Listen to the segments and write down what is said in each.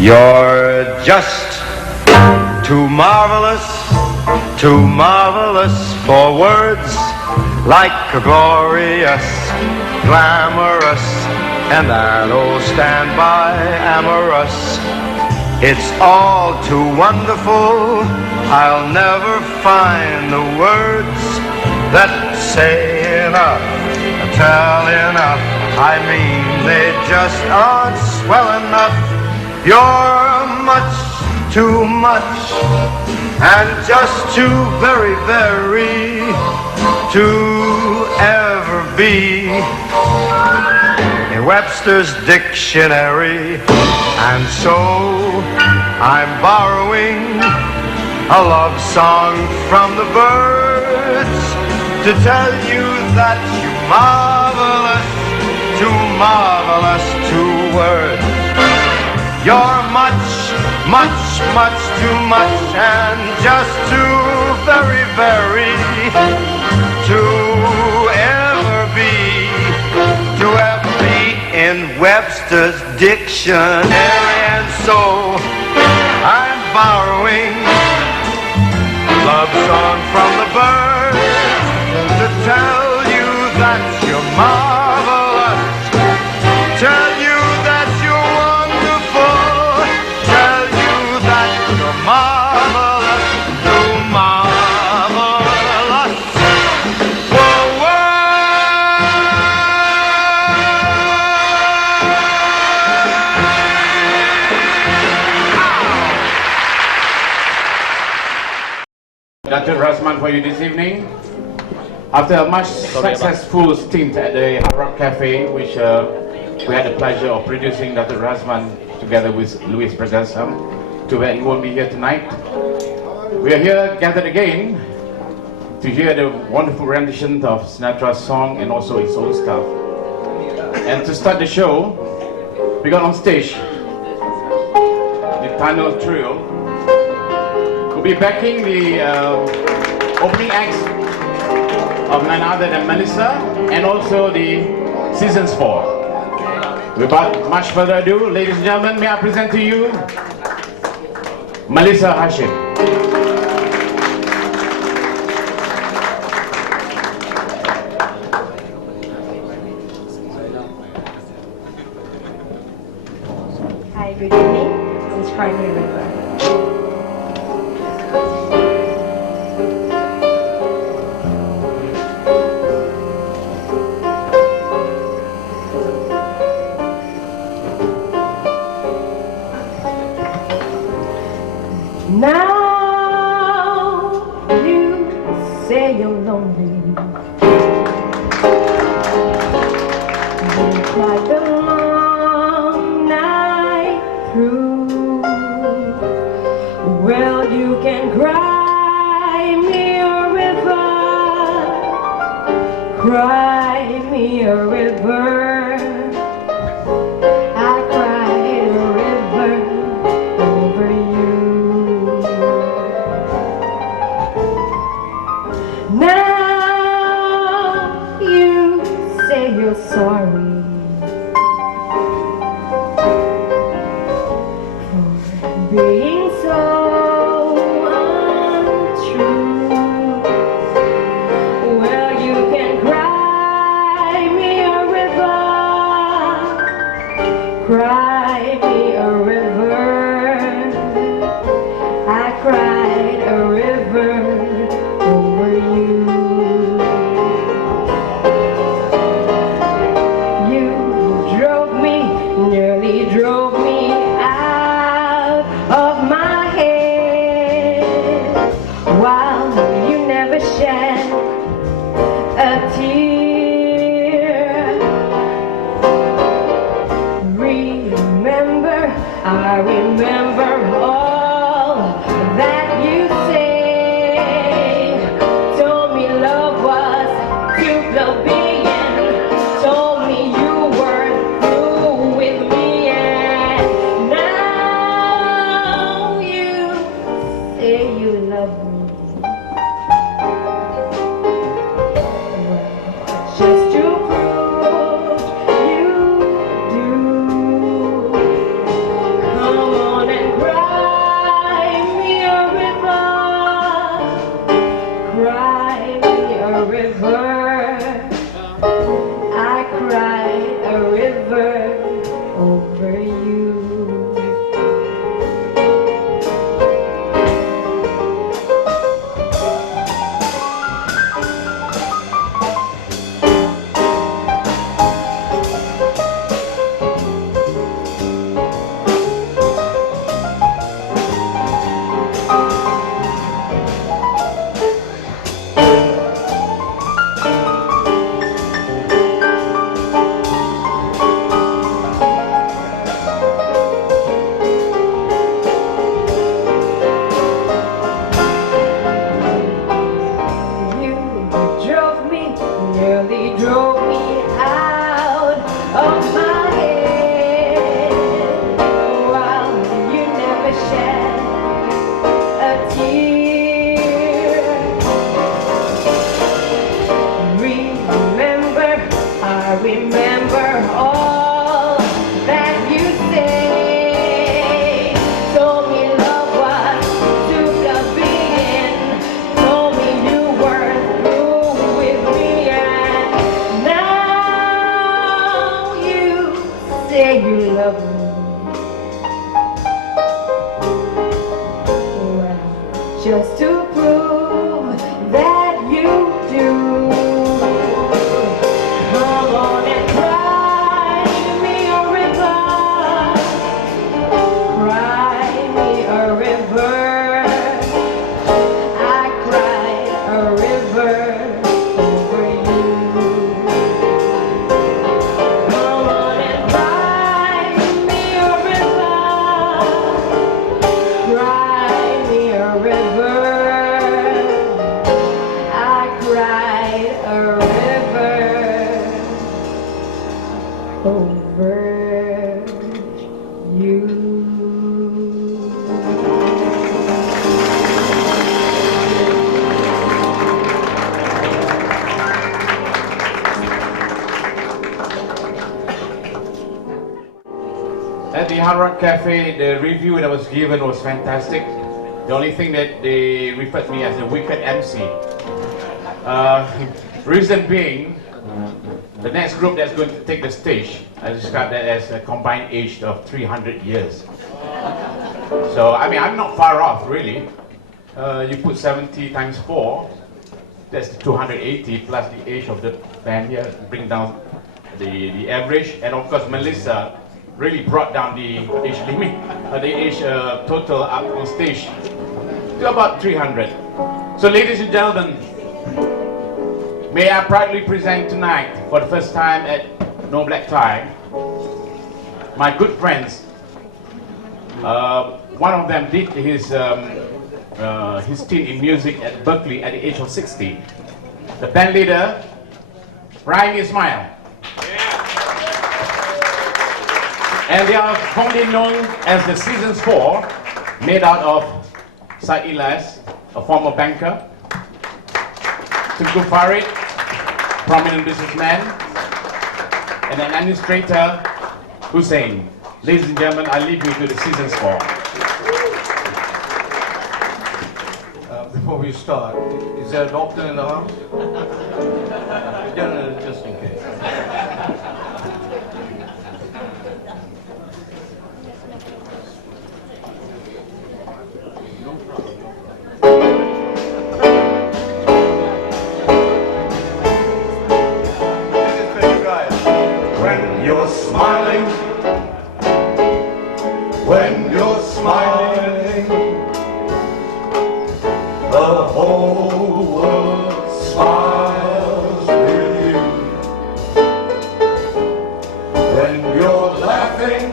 You're just too marvelous for words, like glorious, glamorous, and that old standby amorous. It's all too wonderful, I'll never find the words that say enough, tell enough. I mean, they just aren't swell enough. You're much too much, and just too very, very, to ever be in Webster's dictionary. And so I'm borrowing a love song from the birds to tell you that you're marvelous, too marvelous, two words. You're much, much, much too much, and just too very, very, to ever be in Webster's dictionary. And so I'm borrowing a love song from the birds to tell you that you're marvelous, tell you that you're wonderful, tell you that you're marvelous, too marvelous. Whoa, whoa. Dr. Razman for you this evening. After a much successful stint at the Hard Rock Cafe, which we had the pleasure of producing Dr. Razman together with Louis Pregasam, to where he won't be here tonight. We are here gathered again to hear the wonderful rendition of Sinatra's song and also his own stuff. And to start the show, we got on stage the Tunnel Trio. We'll be backing the opening acts of none other than Melissa and also the Seasons 4. Without much further ado, ladies and gentlemen, may I present to you Melissa Hashim. Hi, good evening. This is Cry Me a River. Now you say you're lonely. You cried the long night through. Well, you can cry me a river, cry me a river. Sorry for being so untrue. Well, you can cry me a river, cry me a river. I cried a river over you. Nearly drove me out of my head, while you never shed a tear. Remember, I remember all that you say. Told me love was too plebeian, told me you were with me, and now you say you love me. Well, just to prove you do. Come on. just to prove that you do. Come on and cry me a river, cry me a river. I cried a river over you. Come on and cry me a river, cry me a river. I cried a river over you. At the Hard Rock Cafe, the review that was given was fantastic. The only thing that they referred to me as a wicked MC. Reason being, the next group that's going to take the stage, I described that as a combined age of 300 years. So, I mean, I'm not far off, really. You put 70 times 4, that's 280 plus the age of the band here, bring down the average. And of course, Melissa really brought down the age limit, the age total up on stage to about 300. So, ladies and gentlemen, may I proudly present tonight, for the first time at No Black Tie, my good friends. One of them did his stint in music at Berkeley at the age of 60. The band leader, Ryan Ismail. And they are fondly known as the Seasons 4, made out of Said Ilyas, a former banker, Tunku Farid, prominent businessman, and an administrator, Hussein. Ladies and gentlemen, I leave you to the Seasons 4. Before we start, is there a doctor in the house? Just in case. When you're smiling, when you're smiling, the whole world smiles with you. When you're laughing,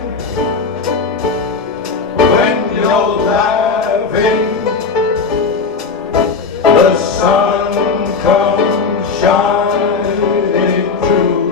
when you're laughing, the sun comes shining through.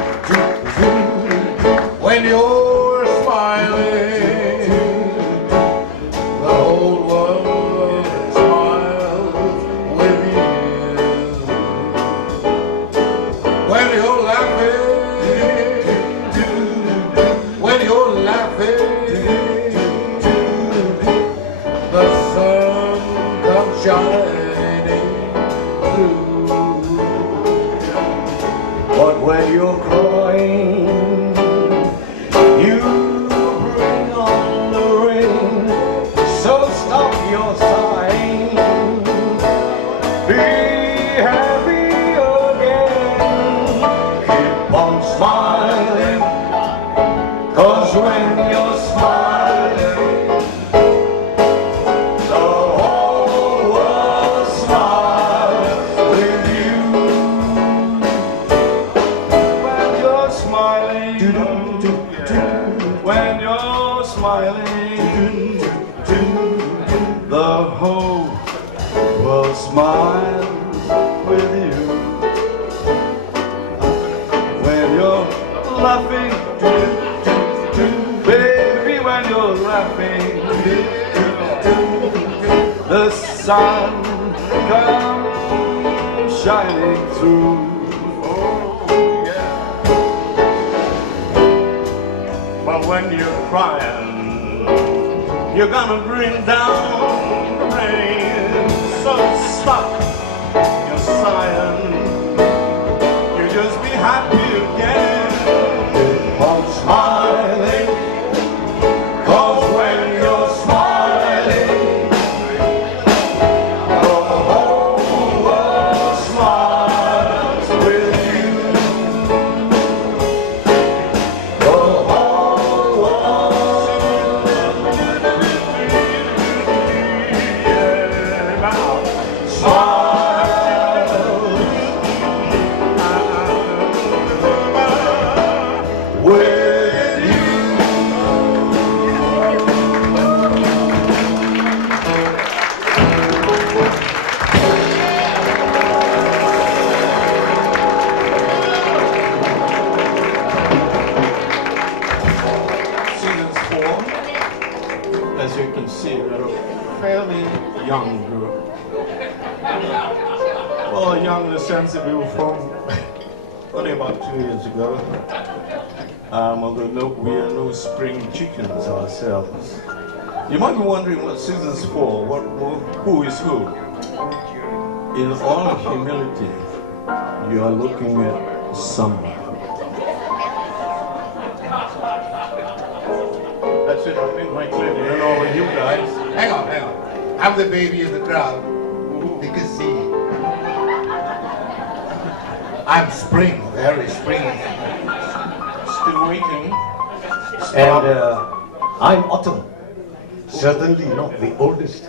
When you're smiling, the whole world smiles with you. When you're laughing, when you're laughing, the sun comes shining through. But when you're crying, you bring on the rain. So stop your sighing, be happy again. Keep on smiling, 'cause when you're smiling, the whole world smiles with you. When you're smiling, when you're smiling, the whole world smiles with you. When you're laughing, baby, sun comes shining through. Oh, yeah. But when you're crying, you're gonna bring down the rain. So stop your sighing. You just be happy again. Keep on smiling, 'cause when you're smiling, the whole world smiles with you. The whole world. Yeah, now. With you. Seasons 4, as you can see, we're a fairly young group. Well, young in the sense that we were formed only about 2 years ago. Although we are no spring chickens ourselves. You might be wondering what Seasons 4, who is who? In all humility, you are looking at someone. That's it, I think my clear. I don't know about you guys. Hang on. I'm the baby in the crowd. You can see. I'm spring, very springy. Still waiting. And I'm autumn. Certainly not the oldest.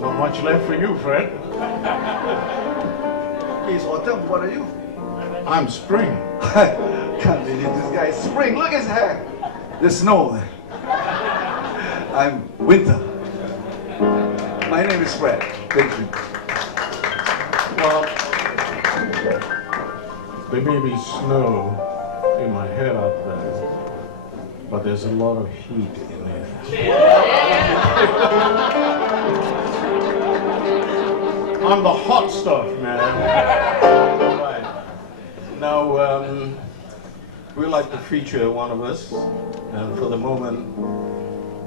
Not much left for you, Fred. He's autumn, what are you? I'm spring. Can't believe this guy is spring. Look at his hair. The snow. I'm winter. My name is Fred. Thank you. Well, there may be snow in my head out there, but there's a lot of heat in there. I'm the hot stuff, man. Right. Now, we like to feature one of us, and for the moment,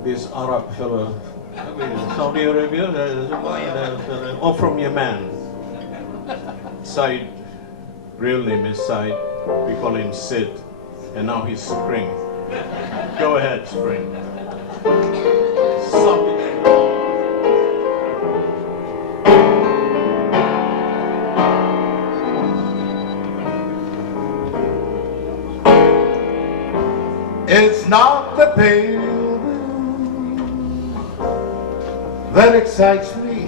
this Arab fellow, Saudi Arabia, or from Yemen. Said, real name is Said, we call him Sid, and now he's Spring. Go ahead, Spring. Saudi. It's not the pale that excites me.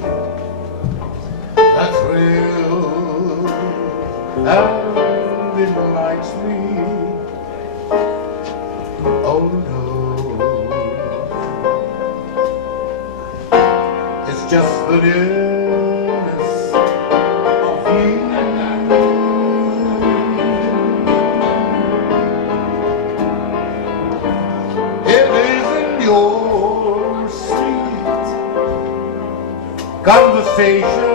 That's real and it delights me. Oh no, it's just the nearness of you. It isn't your sweet conversation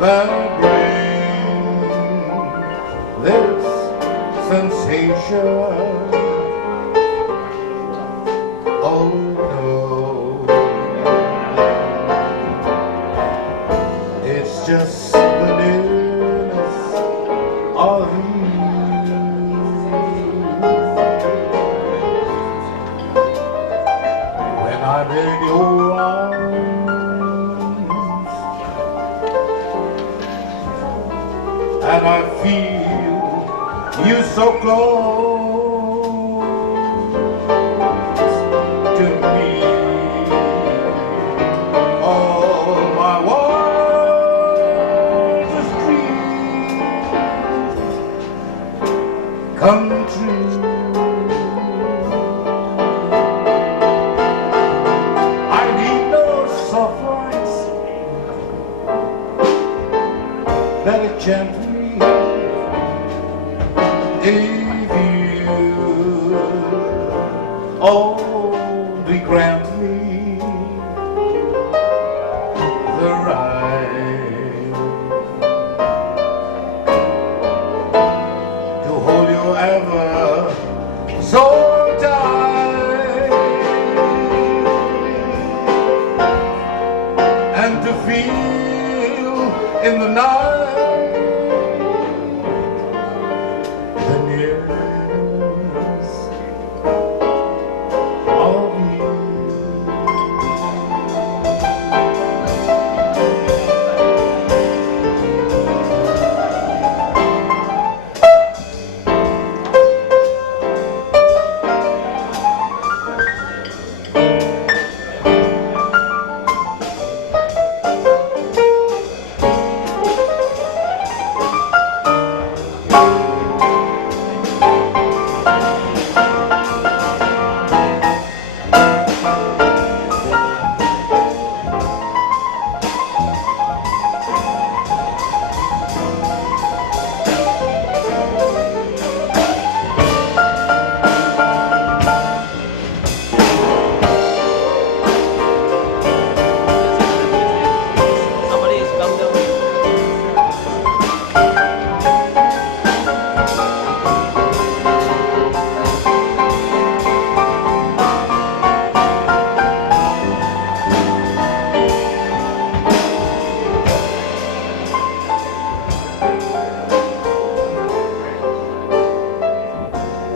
that brings this sensation. Oh no, it's just the nearness of you. When I'm in your arms and I feel you so close to me, all my wildest dreams come true. I need no soft lights that enchant me. If you only grant me the right to hold you ever so tight and to feel in the night the nearness of you.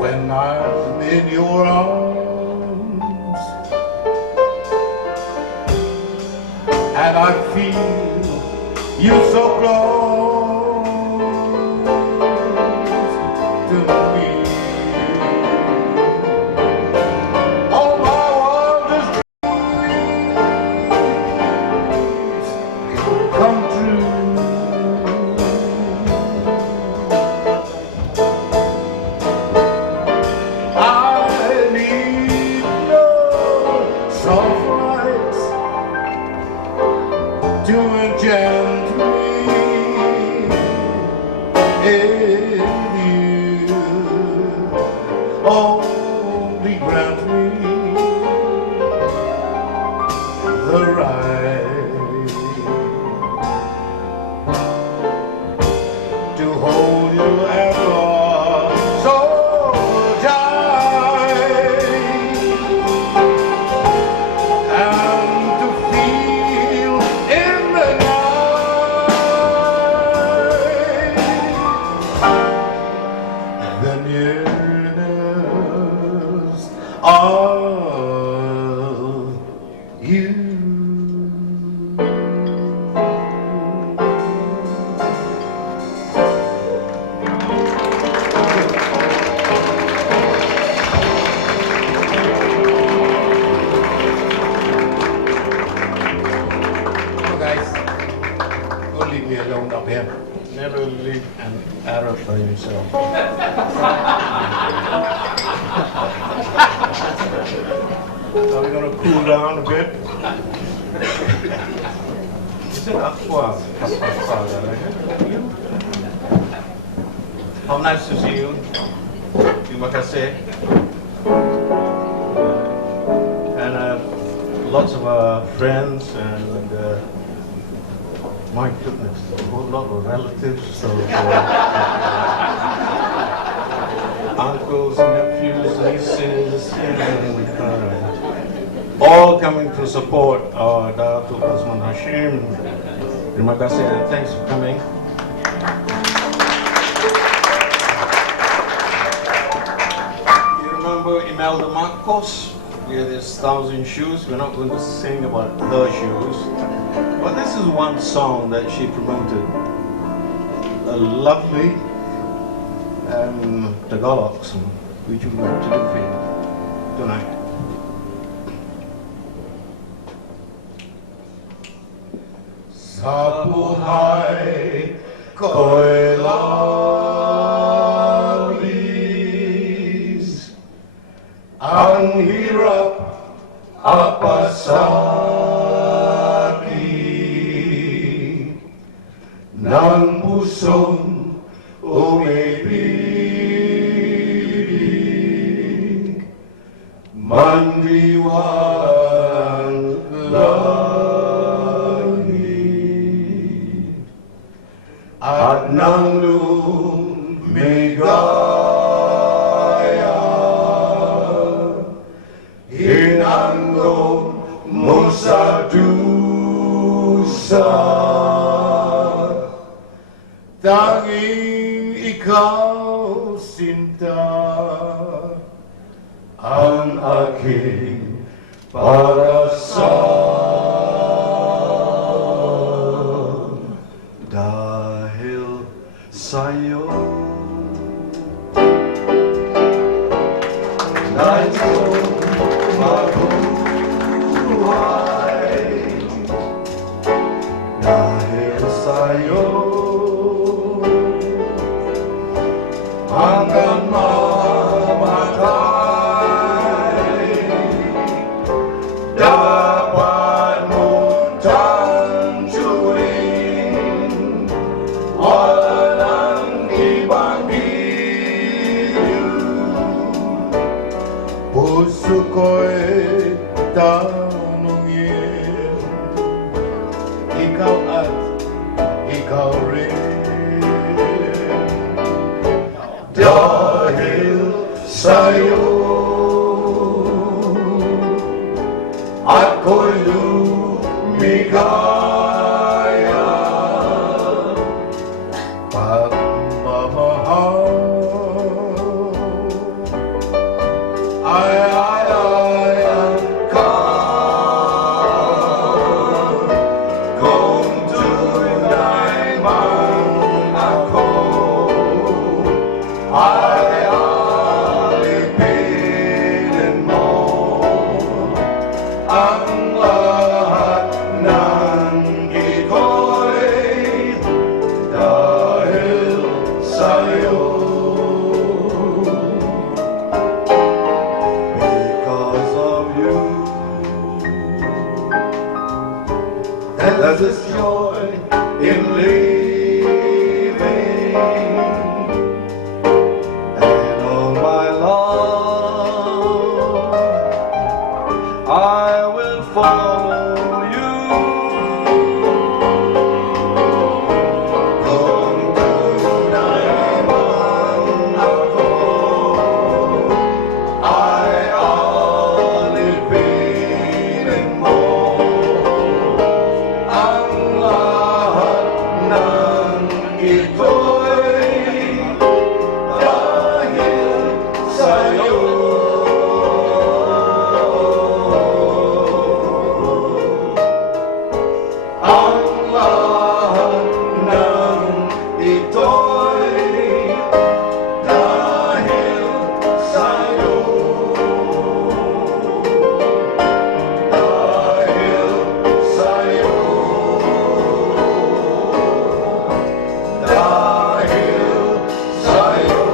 When I'm in your arms and I feel you so close to me, all my wildest dreams come true. I need no soft lights to enchant me in you. Only grant me the right to hold you ever so tight and to feel in the night the nearness of you. Guys, don't leave me alone up here. Never leave an Arab by himself. Are we going to cool down a bit? Is it Aqua? How nice to see you. Terima kasih. And lots of friends and my goodness, a whole lot of relatives, so uncles, nephews, nieces, and all coming to support our Dr. Razman Hashim. Terima kasih and thanks for coming. You remember Imelda Marcos? Yeah, there's 1,000 shoes. We're not going to sing about her shoes. But this is one song that she promoted. A lovely Tagalog song, which we're going to do for you tonight. Sa buhay ko'y labis, ang hirap apasaki ng pusong umibig. at nang lumigaya, hinanggong mo sa dusa, tanging ikaw sinta ang aking parasan. Dahil sa'yo nais kong mabuhay. Dahil sa'yo hanggang mamatay, dapat mong tantuin, walang ibang iyong. Puso ko'y tanungin, ikaw at ikaw rin. Dahil sa'yo ako'y lumigaya. Pagmamahal ay ka kung tunay man ako, ay alipinin mo ang lahat ng ito'y dahil sa'yo. Because of you, and there's this joy in living, and all my love I will follow you. Kung tunay man ako, ay alipinin mo ang lahat ng ito'y dahil sa'yo. Ang lahat ng ito'y dahil sa'yo. Dahil sa'yo. Dahil sa'yo.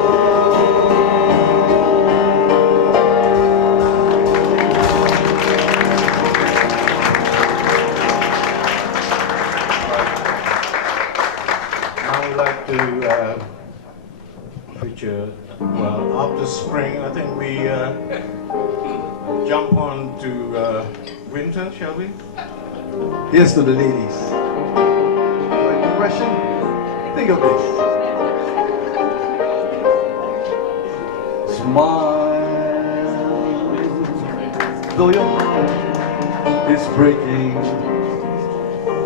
I would like to feature, well, after spring, I think we jump on to winter, shall we? Here's to the ladies. Like depression, think of this. Smile, though your heart is breaking.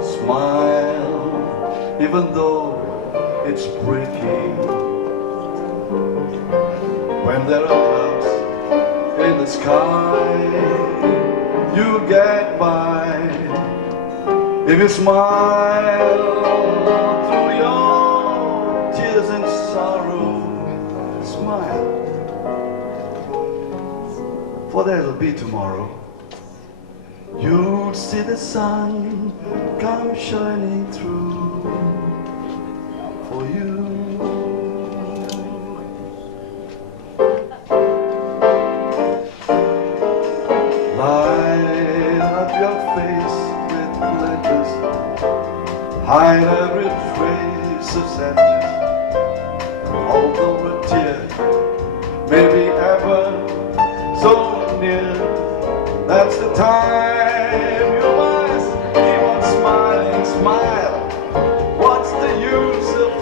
Smile, even though it's breaking. When there are clouds in the sky, you get by. If you smile through your tears and sorrow, smile, for there'll be tomorrow. You'll see the sun come shining through for you. Light up your face with letters, hide every trace of sadness. Although a tear may be ever so near, that's the time you must keep on smiling. Smile. What's the use of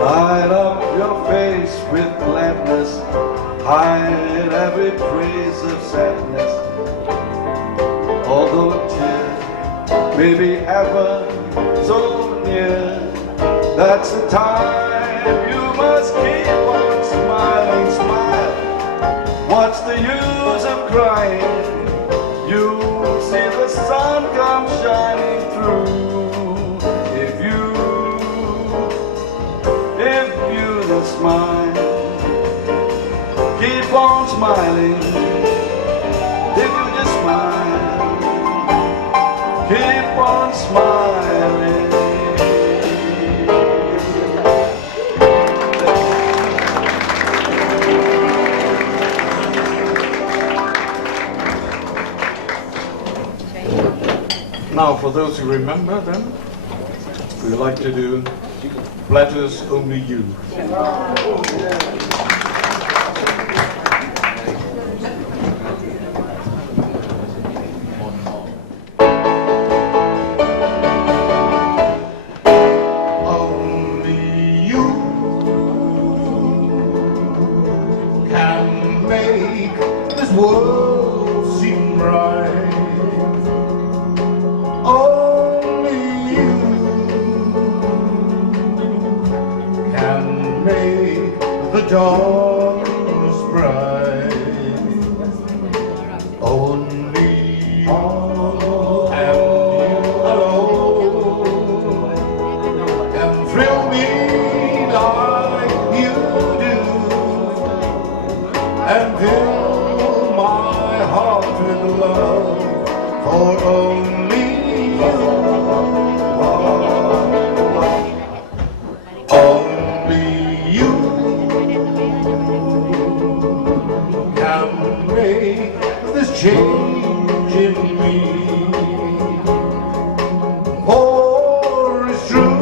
Light up your face with gladness, hide every trace of sadness. Although tears may be ever so near, that's the time you must keep on smiling, smile. What's the use of crying? You see the sun come shining through. If you just smile, keep on smiling. If you just smile, keep on smiling. Now, for those who remember them, we like to do Flatters Only You. Only you can make this world seem right. Only you can make the darkness bright. Only you and you alone can thrill me like you do and fill my heart with love for only you. Only you can make this change in me. For it's true,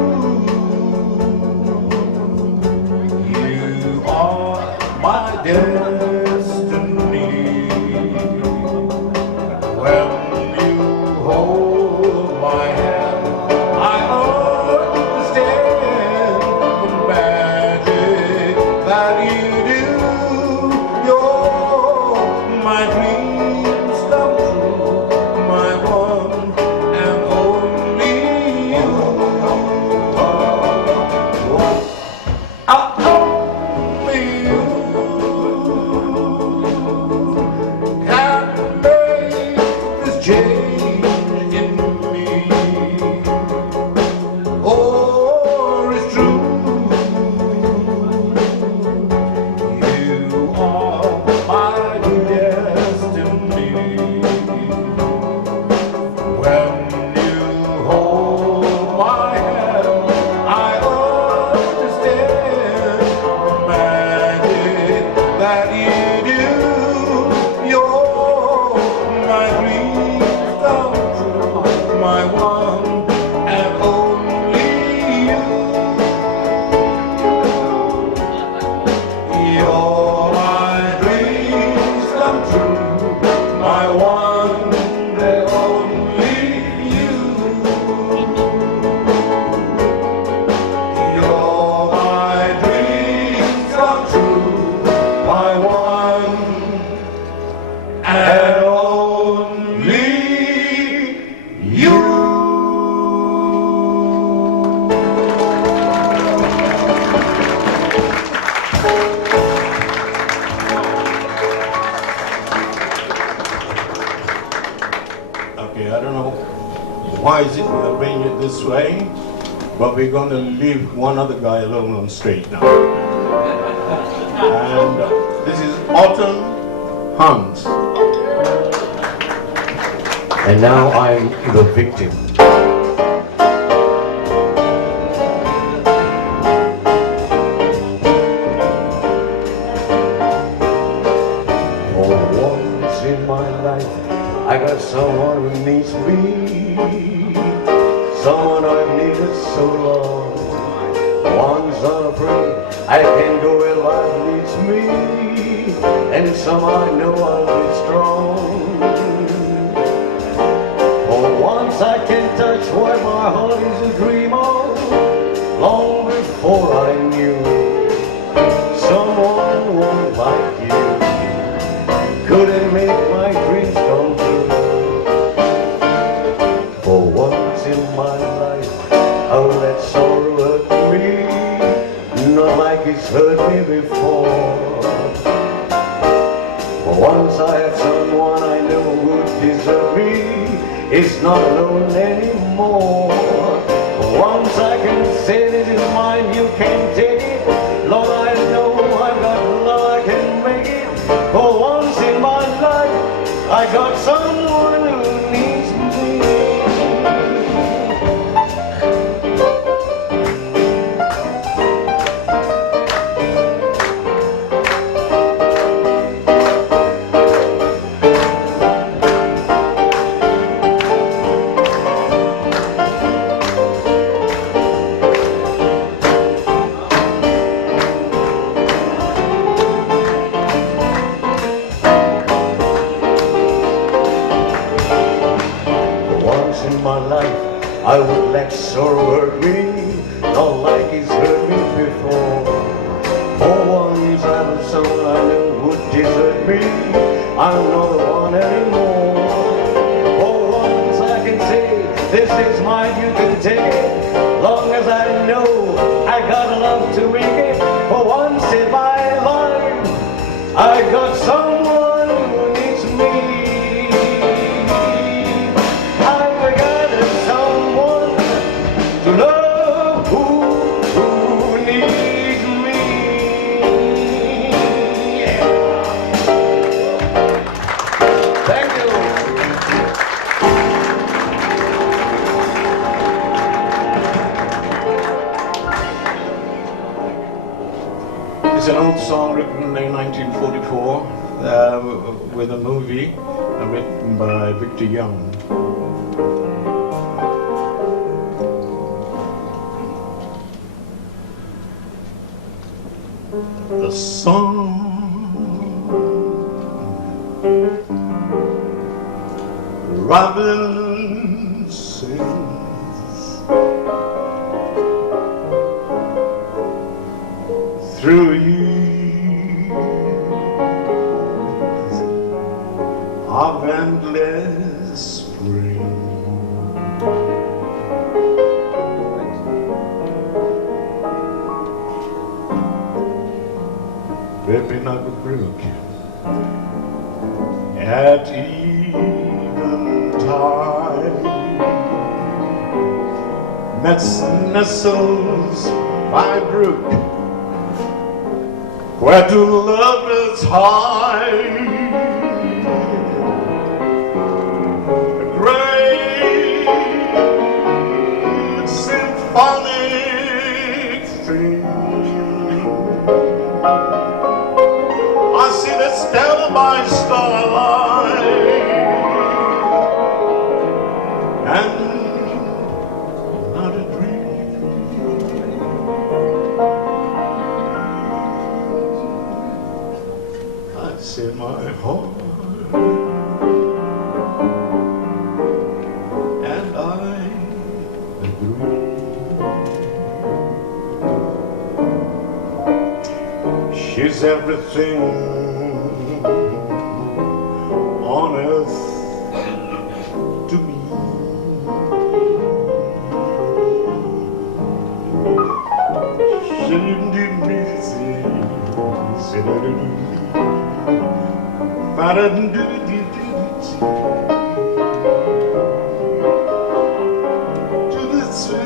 you are my destiny. When you hold my hand, I understand the magic that you do. You're my dreams come true, my one and only you. Only you can make this change in me. Oh, it's true, you are my destiny. When you hold my hand, I understand the magic that you do. You're my dreams come true, my one and only you. You're my dreams come true, my one and only you. You're my dreams come true, my one and only you. Okay, I don't know why is it we arrange it this way, but we're going to leave one other guy alone on stage now. And this is Autumn Hans. And now I'm the victim. For once in my life, I got someone who needs me. Someone I've needed so long. One's unafraid, I can go where life leads me. And some I know I'll be strong. For once I can touch what my heart is a dream of. Long before I knew someone won't like you, couldn't make my dreams come true. For once in my life, I'll let sorrow hurt me, not like it's hurt me before. For once I have someone I know would deserve me, it's not alone anymore. For once I can say this is mine, you can't take it. Lord, I know I've got love, I can make it. For once in my life, I got someone who needs me. In my life, I would let sorrow hurt me, not like it's hurt me before. For once I was someone I knew would desert me, I'm not the one anymore. For once I can say, this is mine, you can take it, long as I know I got love to make it. For once in my life, I got someone who needs me. To love who needs me. Yeah. Thank you. It's an old song written in 1944 with a movie written by Victor Young. The song Robin sings through years of endless spring. Dripping up a brook at eventide, nestles by a brook where two lovers hide. A great symphonic thing. I see the stella by starlight, and not a dream. I see my heart, and I agree. She's everything on earth to me. To the sea,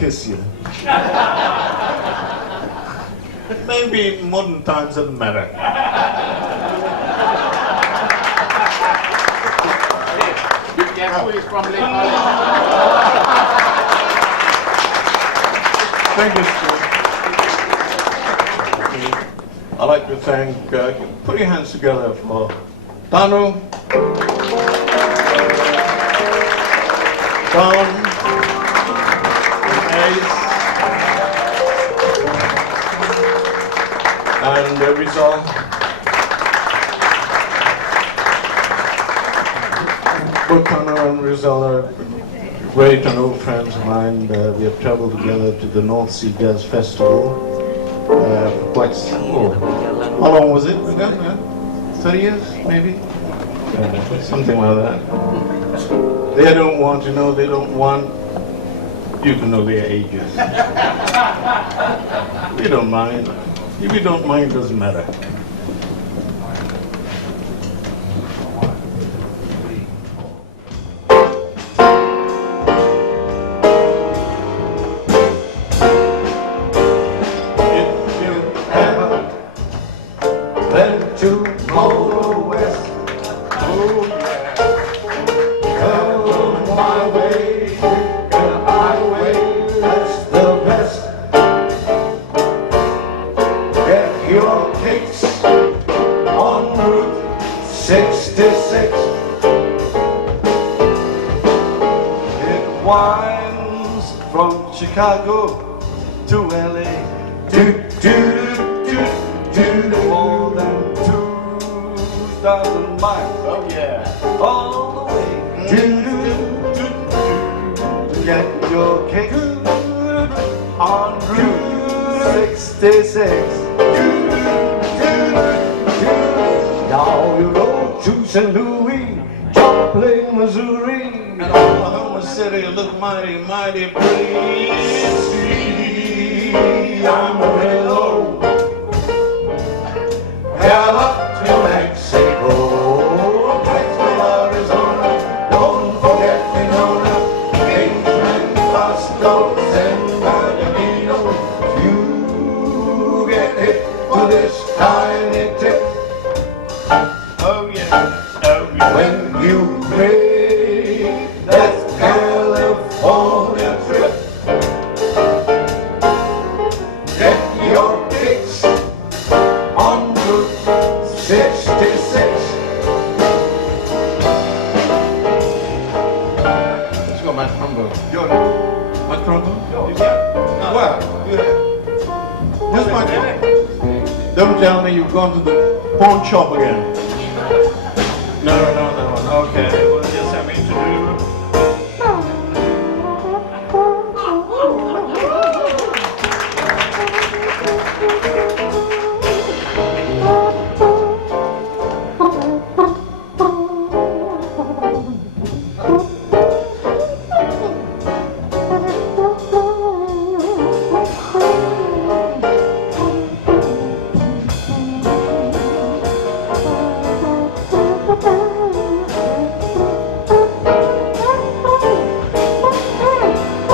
Kiss you. Maybe modern times doesn't matter. Be careful, he's from Lake Thank you, sir. I'd like to thank, put your hands together for Tanu, Don, and Rizal. Both Tanu and Rizal are great and old friends of mine. We have traveled together to the North Sea Jazz Festival. How long was it? 30 years, maybe? Something like that. They don't want to know, they don't want you to know their ages. We don't mind. If you don't mind, it doesn't matter. kicks on Route 66. It winds from Chicago to LA. Do, do, do, do, do. More than 2,000 miles. Oh yeah. All the way. Do, do, do, do. Get your kicks on Route 66. Now you go to St. Louis, Joplin, Missouri. And Oklahoma City look mighty, mighty pretty. Amarillo, Gallup to Mexico, Mexico, Arizona. Don't forget Winona, Kingsman, Boston, and Bernardino. You get hit for this tiny tip. Oh yeah. Oh yeah. When you make that California trip, get your kicks on Route 66. Let's go, my trombone. Yo, My trombone? yeah. What? Just my trombone. Don't tell me you've gone to the pawn shop again. No. Okay. Well, just have me to do.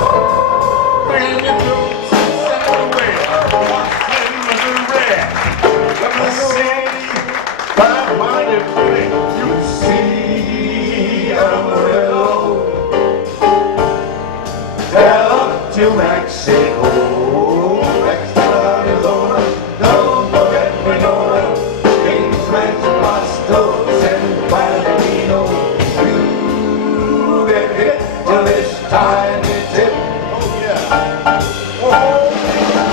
Brand new boots everywhere. What's in the red? Gonna see by mighty pretty. You see Amarillo, Gallup to Mexico, Mexico, Arizona. Don't forget Winona, Kingsman, Boston, and Bernardino. You get hit for this tiny tip. Oh yeah. Oh,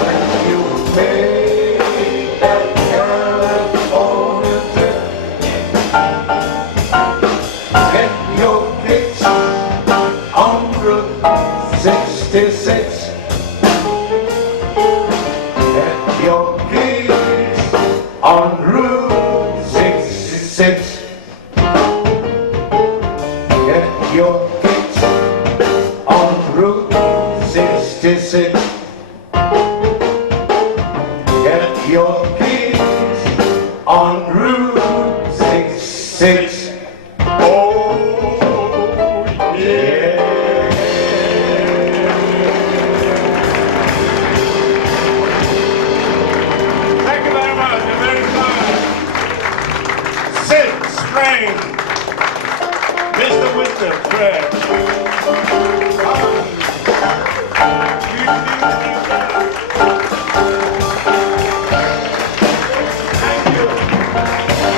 When you make that California trip, get your kicks on Route 66. Get your kicks on Route 66. Get your kicks on Route 66. Get your keys on Route 66. oh yeah. Thank you very much. You're very kind. Six string. Mr. Wisdom, Fred. Thank you.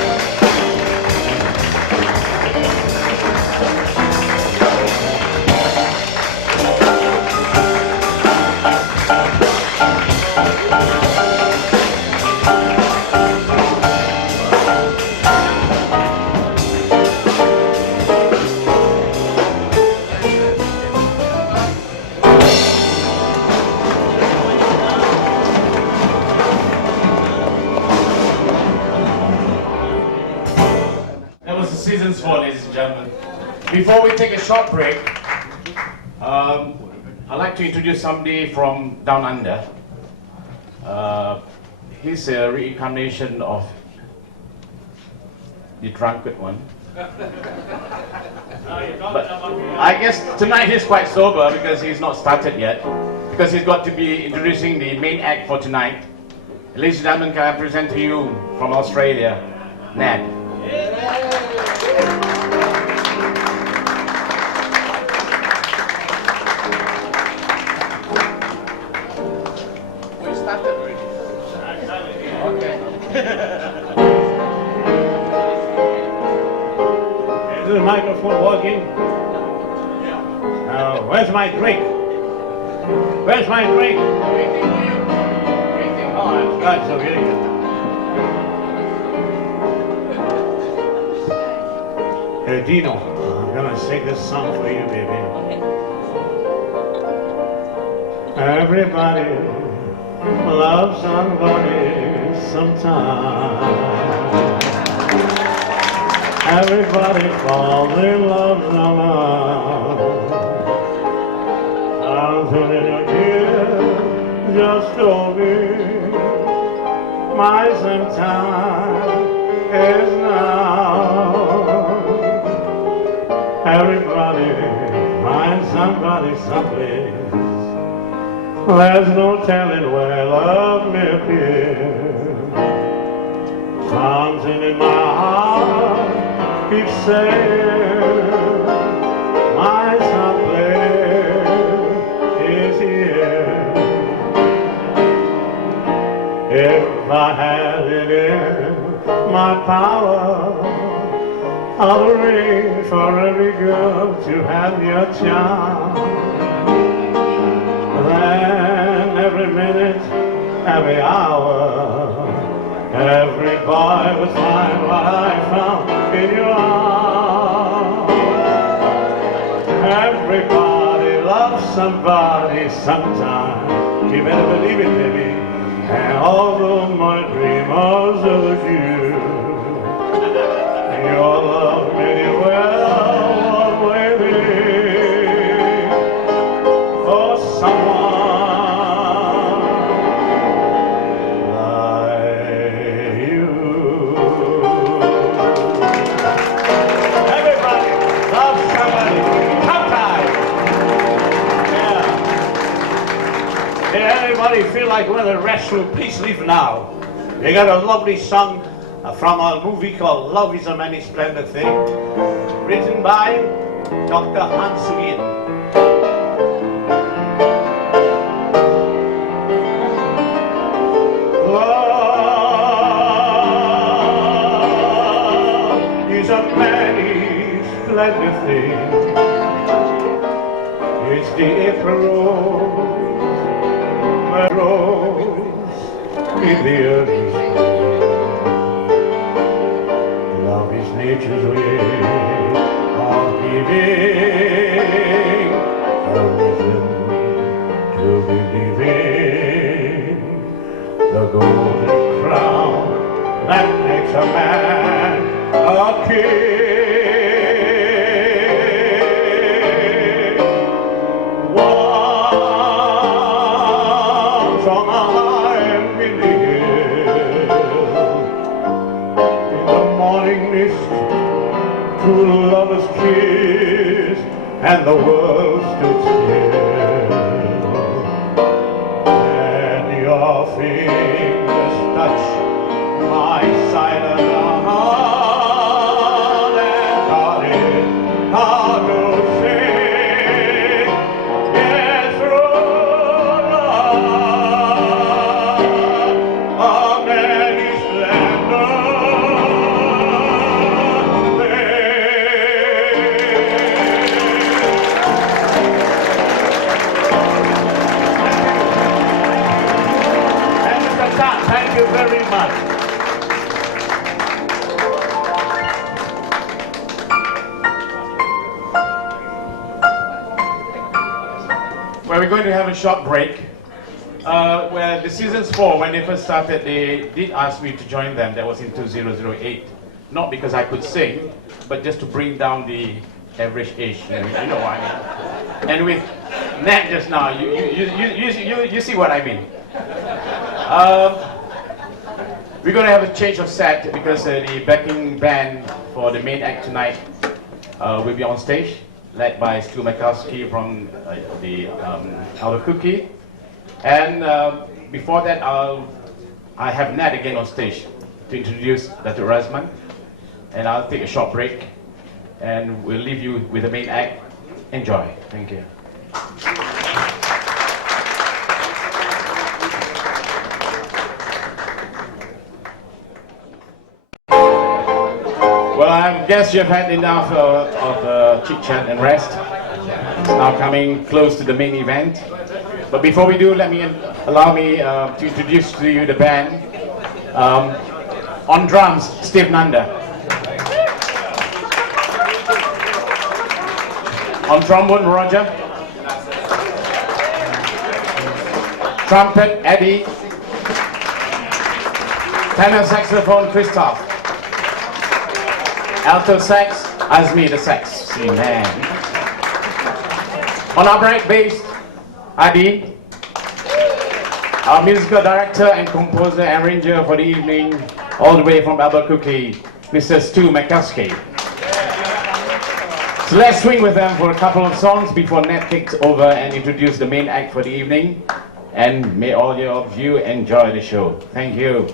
That was the season's four, ladies and gentlemen. Before we take a short break, I'd like to introduce somebody from down under. He's a reincarnation of the drunkard one. But I guess tonight he's quite sober because he's not started yet. Because he's got to be introducing the main act for tonight. Ladies and gentlemen, can I present to you from Australia, Ned. We started already. Okay. microphone working? Where's my drink? Where's my drink? Oh, that's so good. Hey, Dino, I'm gonna sing this song for you, baby. Everybody loves somebody sometime. Everybody falls in love somehow. Something in your ear just told me my sometime is now. Everybody finds somebody someplace. There's no telling where love may appear. Something in my heart keeps saying my someplace is here. If I had it in my power, I'll arrange for every girl to have your charm. Then every minute, every hour, every boy would find what I found in your arms. Everybody loves somebody sometime. You better believe it, baby. And although my dream was of you, your love made it well waiting for someone like you. Everybody loves somebody sometime. Yeah. Yeah, everybody feel like we're in the restroom? Please leave now. They got a lovely song from a movie called Love is a Many Splendid Thing, written by Dr. Hans Wien. Love is a many splendid thing. It's the April rose in the early spring. Love is nature's way of giving a reason to believe in the golden crown that makes a man a king. Once on a high windy hill, in the morning mist, true lovers kiss, and the world stood still. And your fingers touch my side of the heart, and darling, how to sing, yes, through love, a many splendor. Thank you very much. Well, we're going to have a short break. Well, the seasons 4, when they first started, they did ask me to join them. That was in 2008. Not because I could sing, but just to bring down the average age. You know what I mean. And with Nat just now, you see what I mean. We're going to have a change of set because the backing band for the main act tonight will be on stage, led by Stu Makowski from the Outer Cookie. And before that, I have Nat again on stage to introduce Dr. Razman. And I'll take a short break, and we'll leave you with the main act. Enjoy. Thank you. Well, I guess you've had enough of chit chat and rest. It's now coming close to the main event. But before we do, allow me to introduce to you the band. On drums, Steve Nanda. On trombone, Roger. Trumpet, Eddie. Tenor saxophone, Christoph. Alto sax, Azmi the sexy man. On upright bass, Adi. Our musical director and composer and arranger for the evening, all the way from Albuquerque, Mr. Stu McCuskey. So let's swing with them for a couple of songs before Ned takes over and introduce the main act for the evening. And may all of you enjoy the show. Thank you.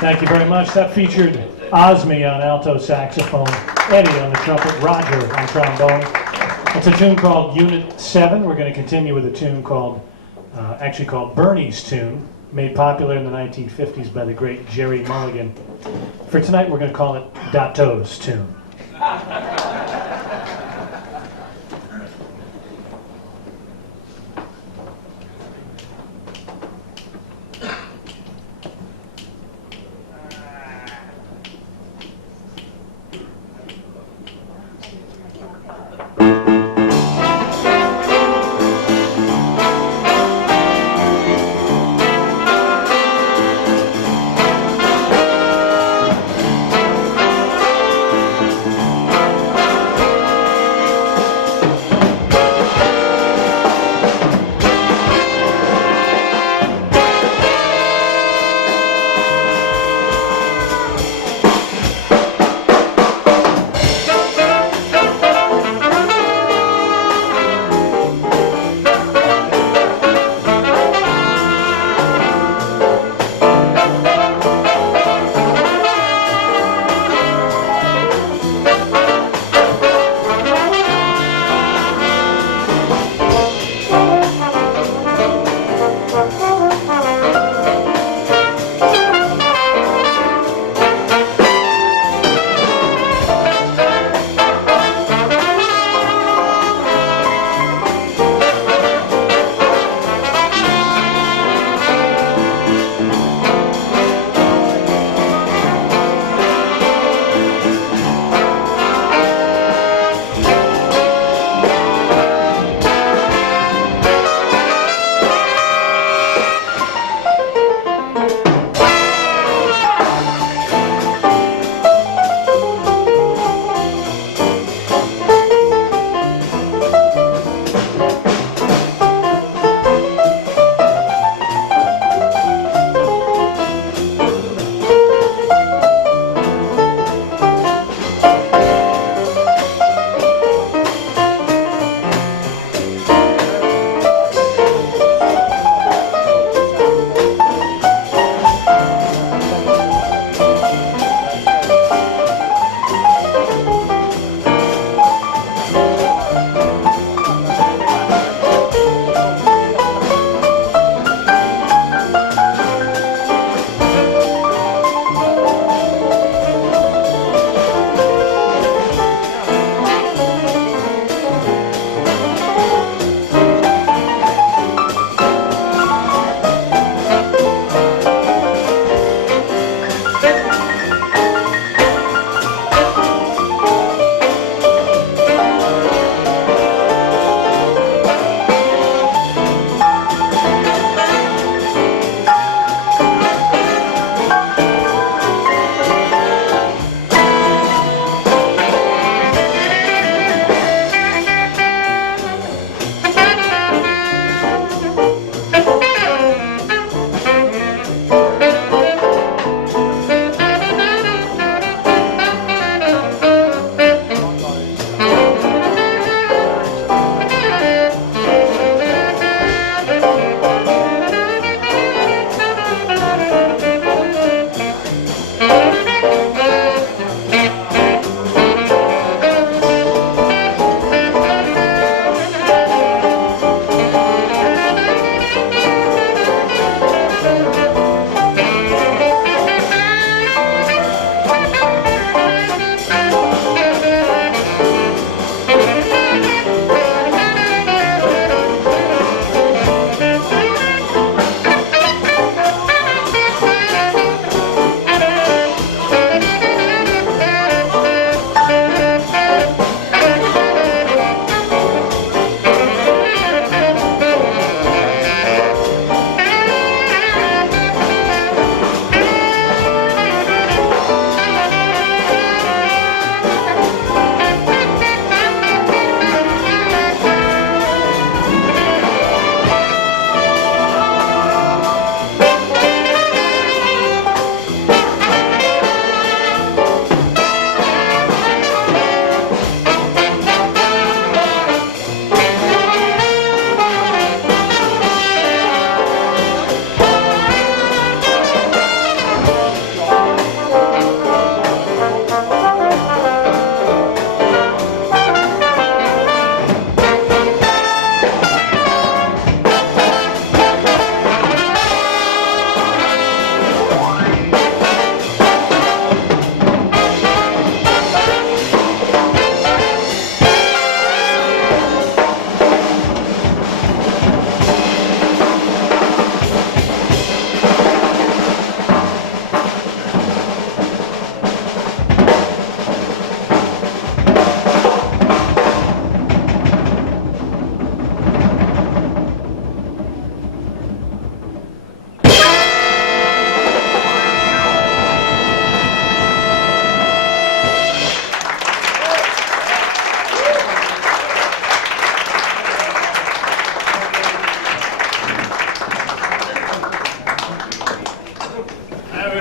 Thank you very much. That featured Osme on alto saxophone, Eddie on the trumpet, Roger on trombone. It's a tune called Unit 7. We're going to continue with a tune called, actually called Bernie's Tune, made popular in the 1950s by the great Jerry Mulligan. For tonight, we're going to call it Dato's Tune.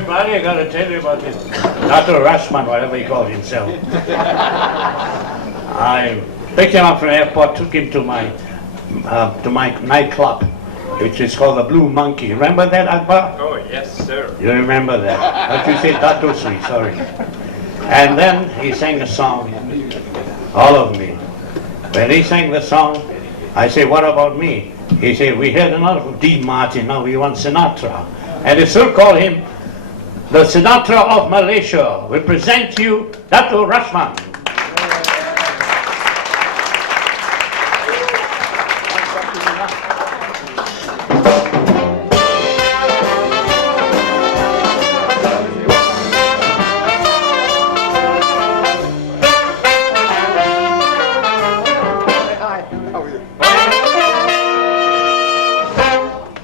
everybody, I gotta tell you about this. Dr. Razman, whatever he called himself. I picked him up from the airport, took him to my nightclub, which is called the Blue Monkey. Remember that, Akbar? Oh, yes, sir. You remember that? But you say Datu Sri, sorry. And then he sang a song, All of Me. When he sang the song, I say, what about me? He said, we had enough of Dean Martin, now we want Sinatra. And they still call him the Sinatra of Malaysia. We present you Datu Razman.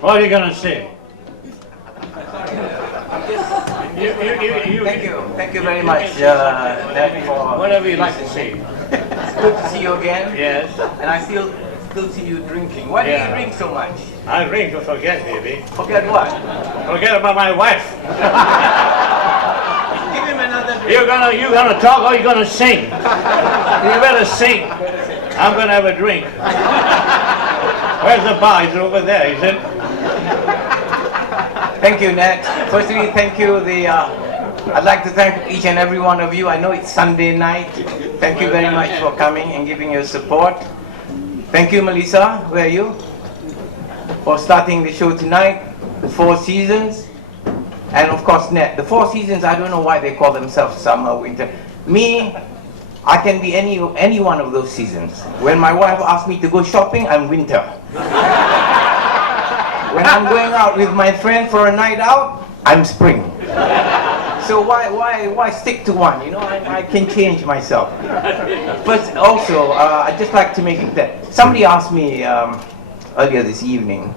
What are you going to say? Thank you very much, Ned, for whatever you like to say. It's good to see you again. Yes. And I still see you drinking. Why do you drink so much? I drink to forget, baby. Forget what? Forget about my wife. Give him another drink. You gonna talk or you gonna sing? You better sing. I'm gonna have a drink. Where's the bar? Is it over there? Is it? Thank you, Ned. Firstly, thank you. I'd like to thank each and every one of you. I know it's Sunday night. Thank you very much for coming and giving your support. Thank you, Melissa. Where are you? For starting the show tonight. The Four Seasons. And of course, Ned. The Four Seasons, I don't know why they call themselves summer, winter. Me, I can be any one of those seasons. When my wife asks me to go shopping, I'm winter. When I'm going out with my friend for a night out, I'm spring. So why stick to one? You know, I can change myself. But also, I'd just like to make it that somebody asked me earlier this evening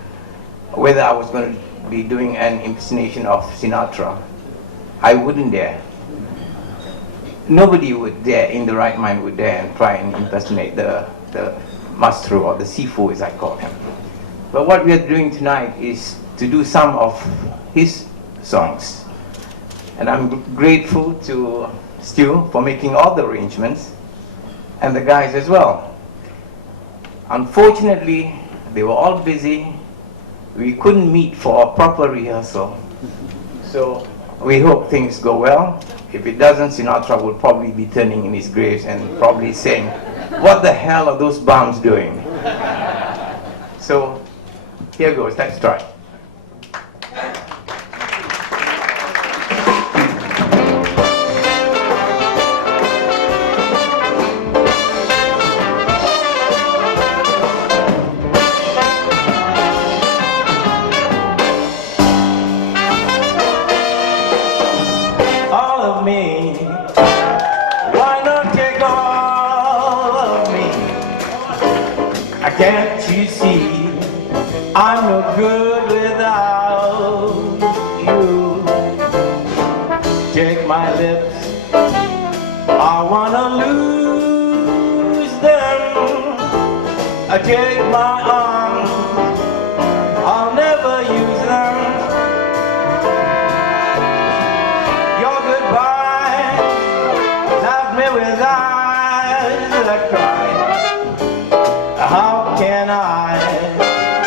whether I was going to be doing an impersonation of Sinatra. I wouldn't dare. Nobody would dare, in the right mind, would dare and try and impersonate the Mastro, or the Sifu as I call him. But what we are doing tonight is to do some of his songs. And I'm grateful to Stu for making all the arrangements, and the guys as well. Unfortunately, they were all busy. We couldn't meet for a proper rehearsal. So we hope things go well. If it doesn't, Sinatra will probably be turning in his graves and probably saying, what the hell are those bums doing? So here goes, let's try. All of me, why not take all of me? Can't you see? I'm no good without you. Take my lips, I wanna lose them. I take my arms, I'll never use them. Your goodbye left me with eyes that cry. How can I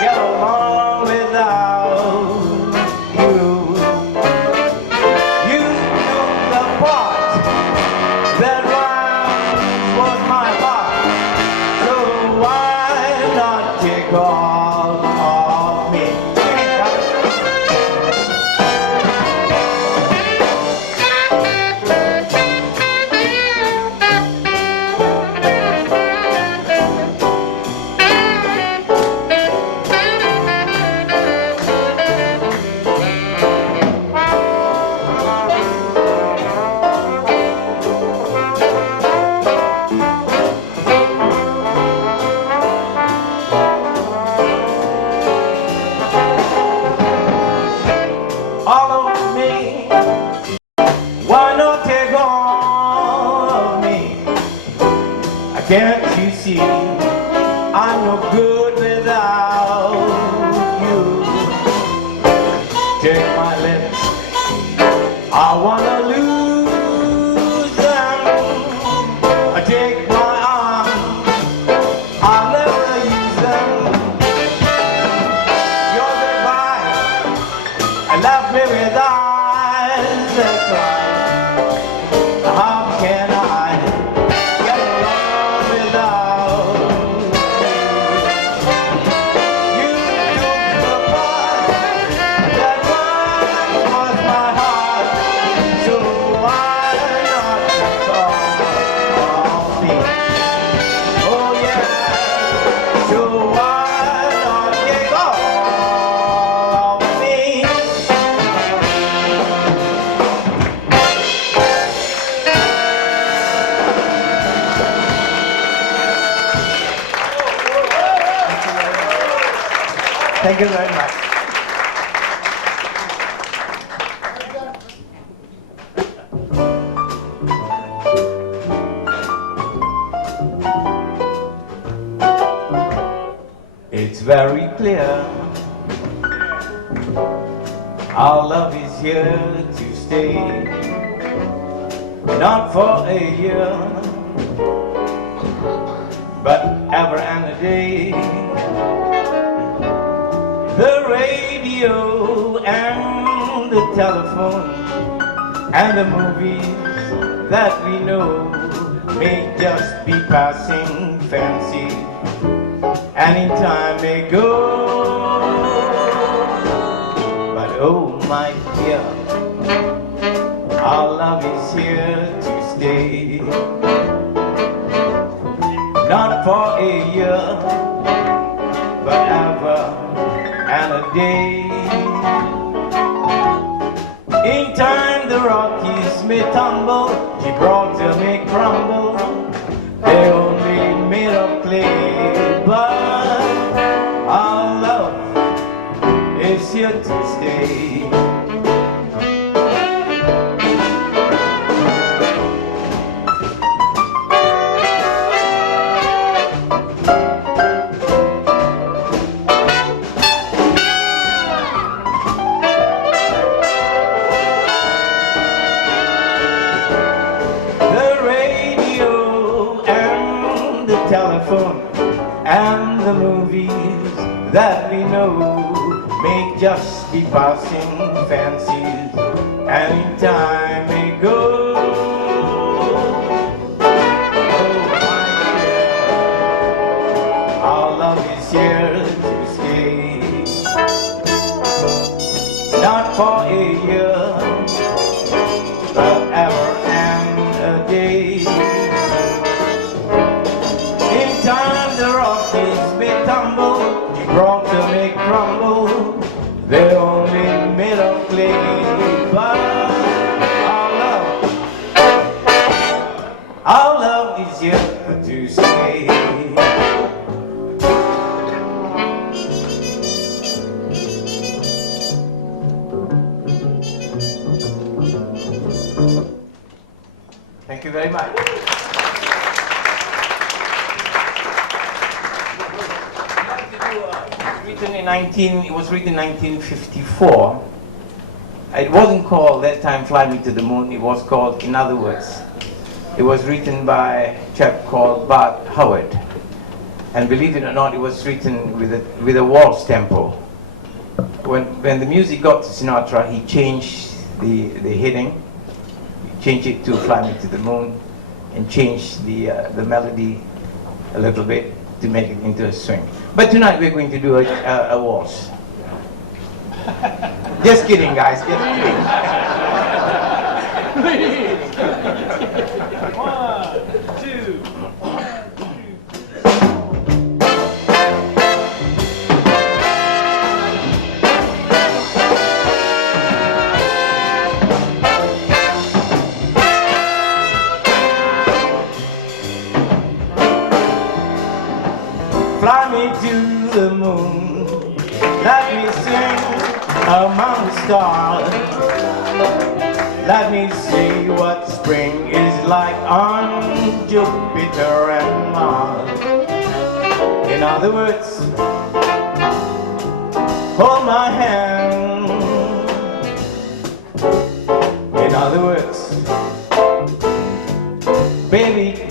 get along without you? You took the part that once was my heart. So why not take all of me? All of me, why not take all of me? Can't you see I'm no good without you? Take my lips, I wanna lose them. I take my arms, I'll never use them. Your goodbye, I left me with eyes that cry. How can I get along without you? Took the part that once was my heart, so why not take all of me? Oh yeah, so why not take all of me? Thank you very much. It's very clear our love is here to stay, not for a year, but ever and a day. The radio and the telephone and the movies that we know may just be passing fancy, and in time may go. But oh my dear, our love is here to stay, not for a year, but ever and a day. In time the Rockies may tumble, Gibraltar may crumble, they're only made of clay, but our love is here to stay. Telephone and the movies that we know may just be passing fancies, and in time may go. Oh my dear, our love is here to stay, not for a year, but ever and a day. In time the Rockies may tumble, Gibraltar may crumble, they're only made of clay, but our love is here to stay. Thank you very much. It was written in 1954. It wasn't called that time Fly Me to the Moon, it was called In Other Words. It was written by a chap called Bart Howard. And believe it or not, it was written with a waltz tempo. When the music got to Sinatra, he changed the hitting, he changed it to Fly Me to the Moon, and changed the melody a little bit to make it into a swing. But tonight we're going to do a waltz. Just kidding, guys, just kidding. One, two. Fly me to the moon, let me sing among the stars. Let me see what spring is like on Jupiter and Mars. In other words, hold my hand. In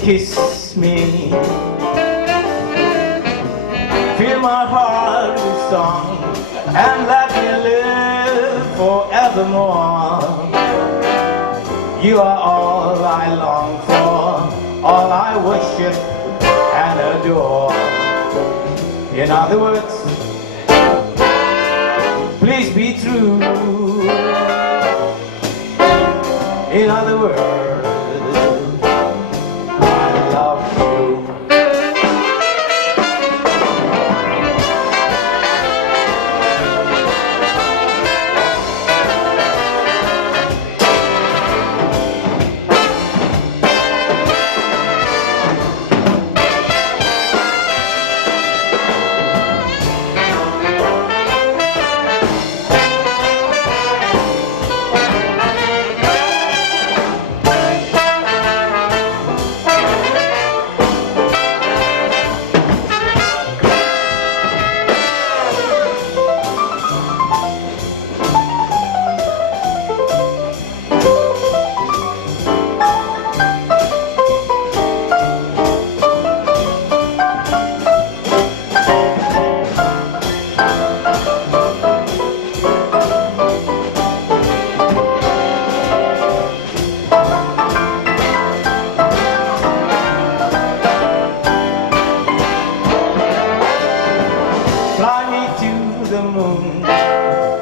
kiss me. Fill my heart with song and let me live forevermore. You are all I long for, all I worship and adore. In other words, please be true. In other words, I love you.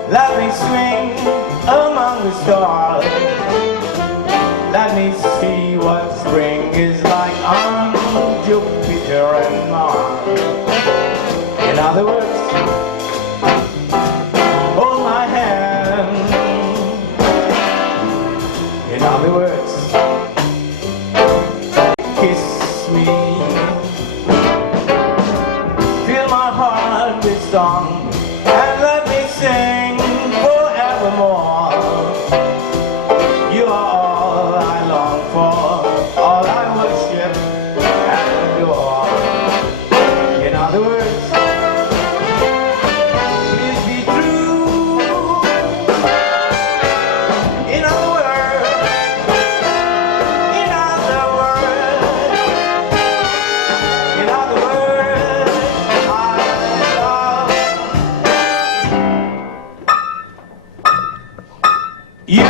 Let me swing among the stars. Let me see what spring is like on Jupiter and Mars. In other words, hold my hand. In other words, kiss me. Fill my heart with song and let me sing forevermore. You are all I long for, all I worship and adore. In other words, please be true. In other words, in other words, in other words, I love you.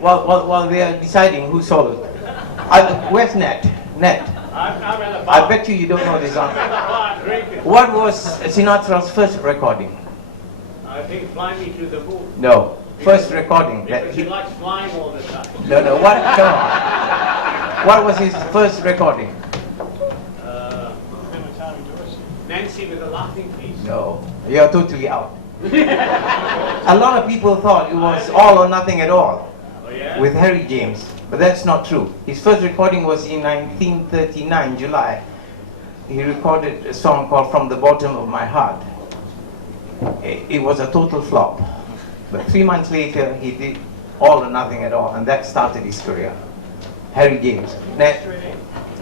While we are deciding who soloed, where's Ned? Ned, I'm in the bar. I bet you don't know this I'm in the answer. bar drinking. What was Sinatra's first recording? I think Fly Me to the Moon. No, first recording. That Because he likes flying all the time. no, what? Come on. What was his first recording? Nancy with a laughing face. No, you're totally out. A lot of people thought it was All or Nothing at All Oh yeah? with Harry James, but that's not true. His first recording was in 1939, July. He recorded a song called From the Bottom of My Heart. It was a total flop. But 3 months later, he did All or Nothing at All, and that started his career. Harry James. Ned,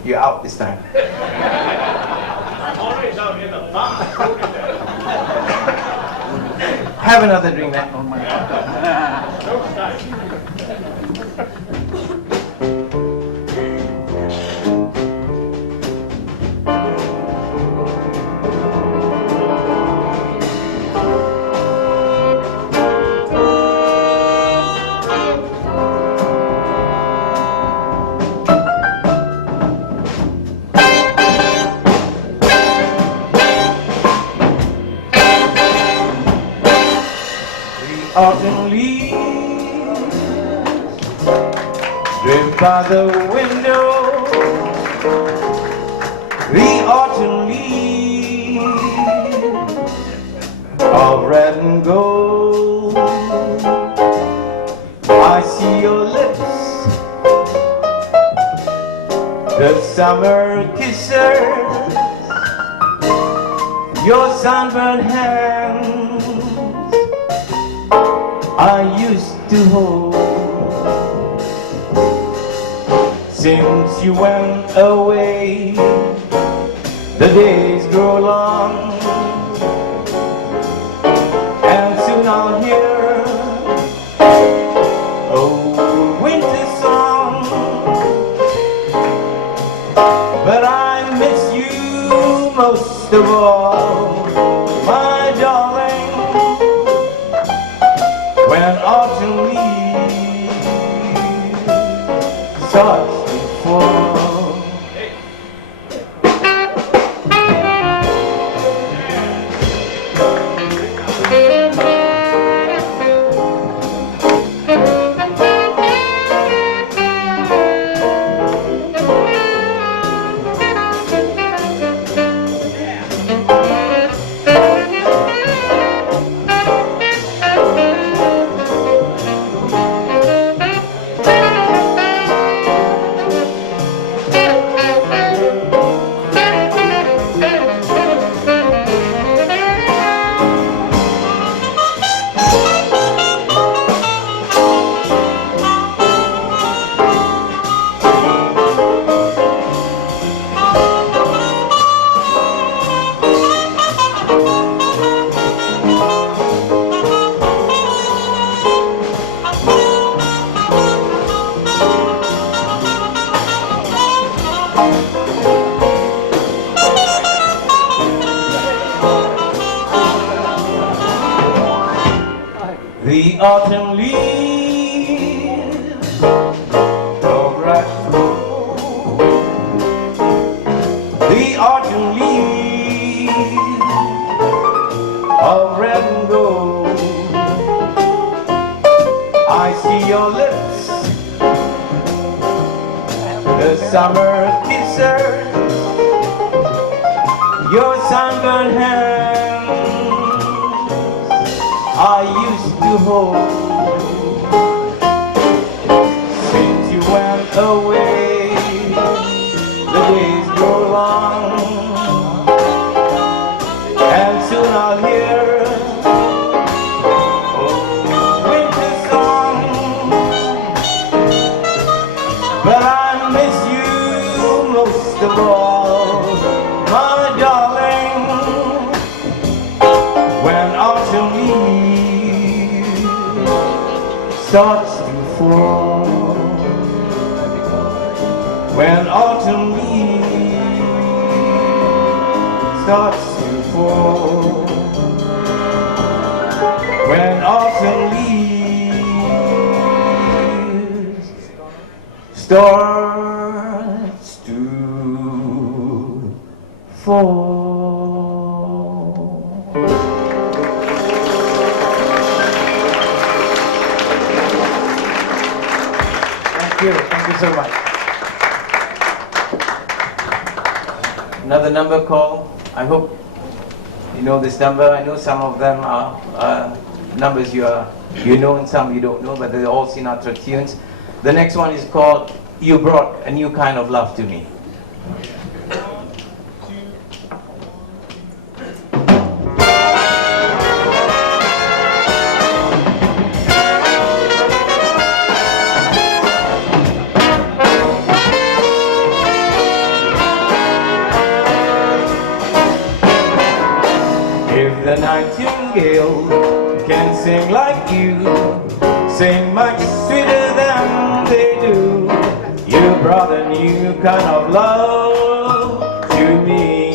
you're out this time. I'm always out in the bar. Have another drink, Ned. Don't start. Autumn leaves drift by the window. The autumn leaves of red and gold. I see your lips, the summer kisses, your sunburned hands I used to hold. Since you went away, the days grow long, and soon I'll hear a of all, my darling, when autumn leaves starts to fall. The autumn leaves go right through. The autumn leaves of red and gold. I see your lips, the summer kisser, your sunburned hands I used to hold. Since you went away, the days grow long, and soon I'll hear a winter song. But I miss you most of all, my darling, when autumn leaves starts to fall. When autumn leaves starts to fall. When autumn leaves starts to fall. Thank you so much. Another number call. I hope you know this number. I know some of them are numbers you know and some you don't know, but they're all Sinatra tunes. The next one is called You Brought a New Kind of Love to Me. If the nightingale can sing like you, sing much sweeter than they do, you brought a new kind of love to me.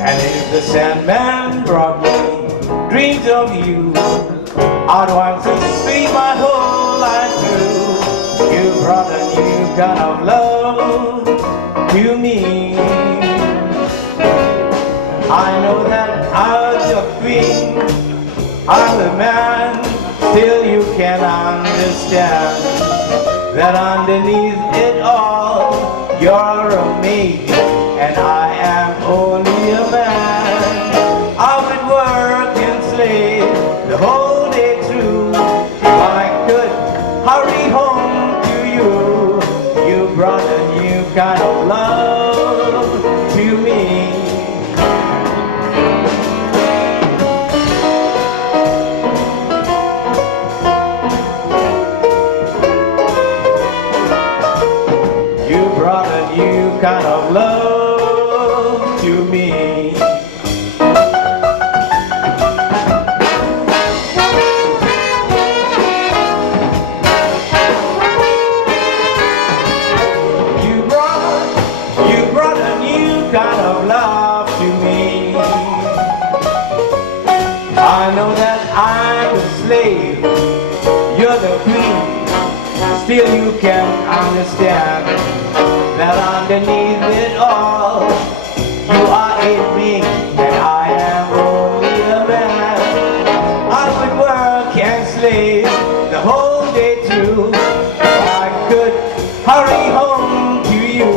And if the Sandman brought me dreams of you, I'd want to speak my whole life through. You brought a new kind of love to me. I know that I was your queen, I'm the man, still you can understand that underneath it all, you're a maid, and I am only a man. I would work and slave the whole day through, if I could hurry home to you. You brought a new kind of love to me. Kind of love I know that I'm a slave, you're the queen. Still you can understand that underneath it all, you are a being and I am only a man. I would work and slave the whole day through. If I could hurry home to you,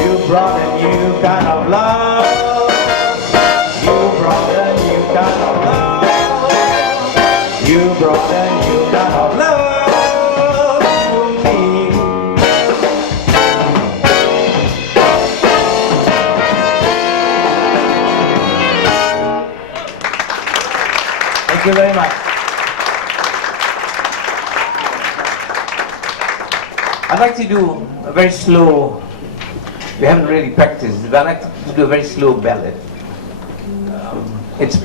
you brought a new kind of love. You brought a new kind of love. You brought a new kind of love to me. Thank you very much. I'd like to do a very slow, we haven't really practiced, but I'd like to do a very slow ballad. It's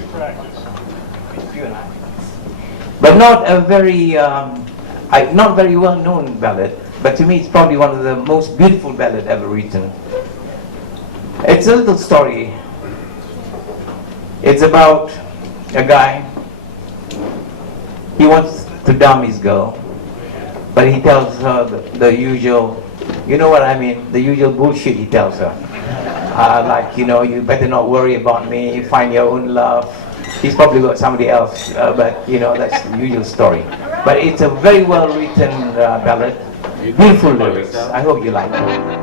but not a very, not very well-known ballad, but to me it's probably one of the most beautiful ballad ever written. It's a little story. It's about a guy, he wants to dump his girl, but he tells her the usual, you know what I mean, the usual bullshit he tells her. Like, you know, you better not worry about me, find your own love. He's probably got somebody else, but you know, that's the usual story. But it's a very well written ballad, beautiful lyrics. I hope you like it.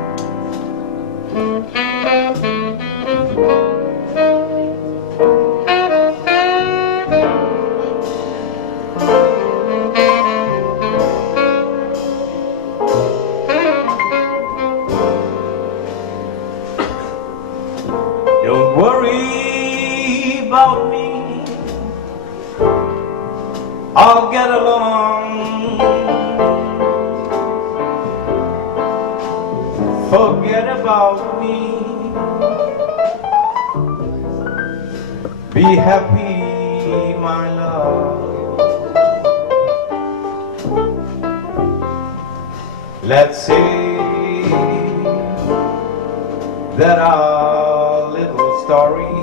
Don't worry about me, I'll get along. Forget about me, be happy, my love. Let's say that our little story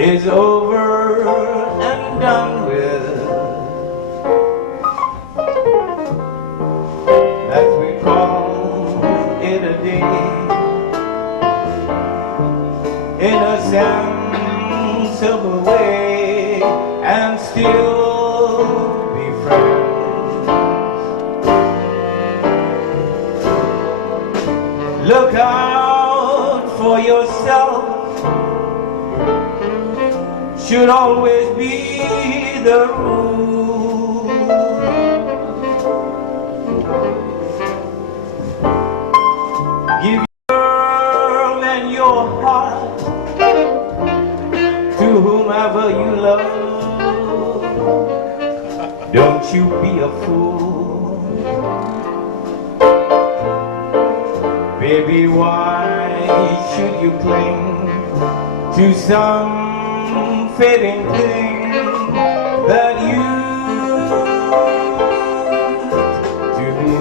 is over and done with. That we call it a day, in a sensible way, and still be friends. Look out for yourself, should always be the rule. Give your world and your heart to whomever you love. Don't you be a fool. Baby, why should you cling to some fading thing that used to be?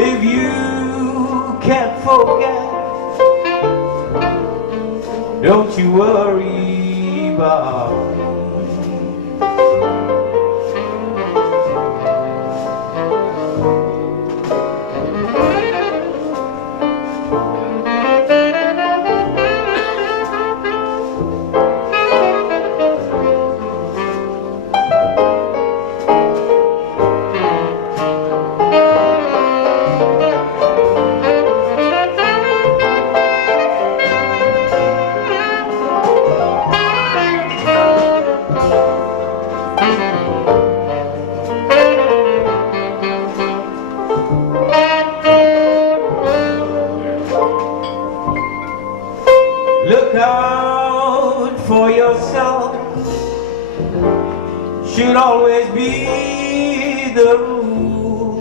If you can't forget, don't you worry about me. Look out for yourself, should always be the rule.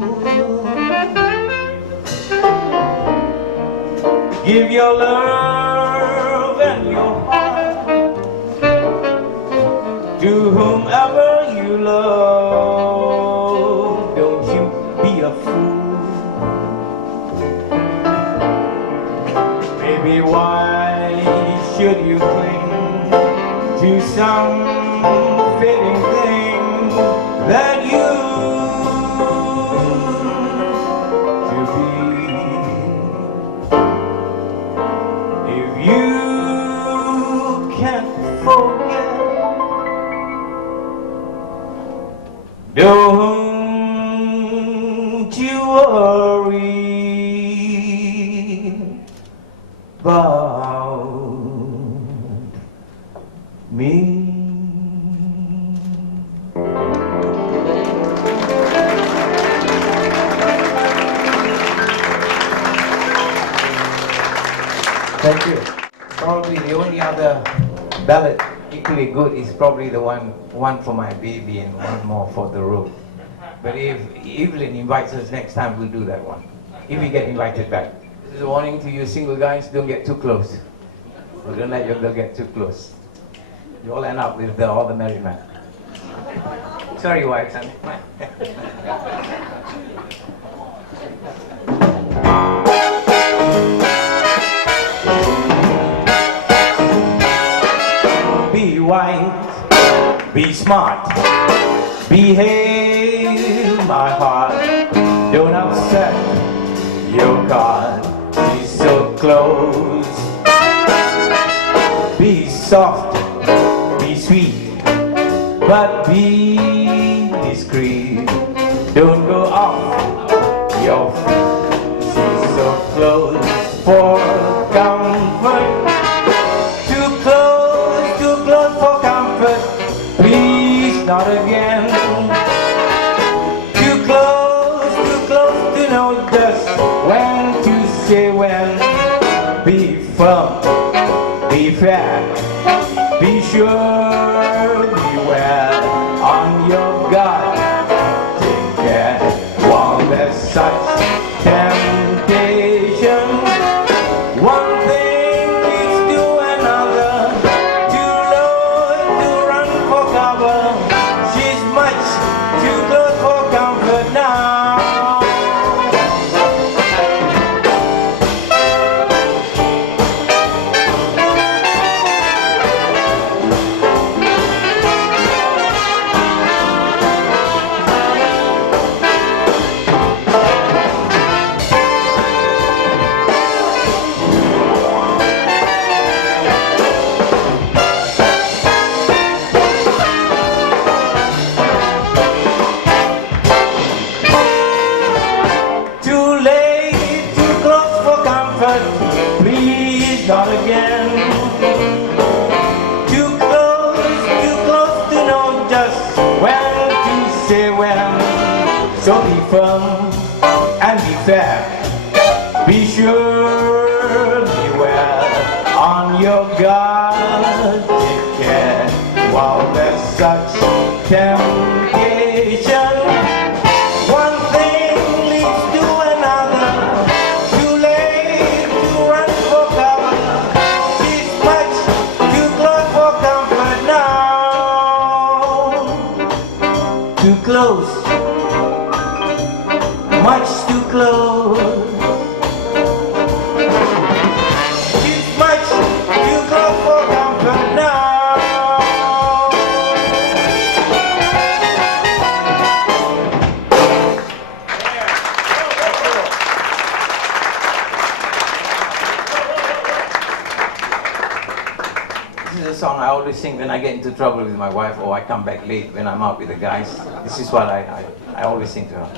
Give your love and your heart to whomever you love. Don't you be a fool. Baby, why should you you cling to some fitting thing that you to be. If you can't forget, don't you worry about me. Thank you. Probably the only other ballad equally good is probably the one for my baby and one more for the road. But if Evelyn invites us next time, we'll do that one. If we get invited back. This is a warning to you single guys, don't get too close. Or don't let your girl get too close. You all end up with all the married men. Sorry, wives. Be wise, be smart, behave, my heart. Don't upset your God. Be so close. Be soft, be sweet, but be discreet. Don't go off your feet. She's so close for comfort. Too close for comfort. Please, not again. Too close to know just when to say when. Be firm, be fair, be sure, beware on your guard. Take care while there's such temptation. One thing leads to another. Too low to run for cover. She's much too close for comfort now. Please, not again. Too close to know just when to say when. So be firm and be fair. Be sure, beware on your guard. Take care while there's such temptation. One thing leads to another. Too late to run for cover. She's much too close for comfort now. Too close, much too close. She's much too close for comfort now. This is a song I always sing when I get into trouble with my wife or I come back late when I'm out with the guys. This is what I always sing to her.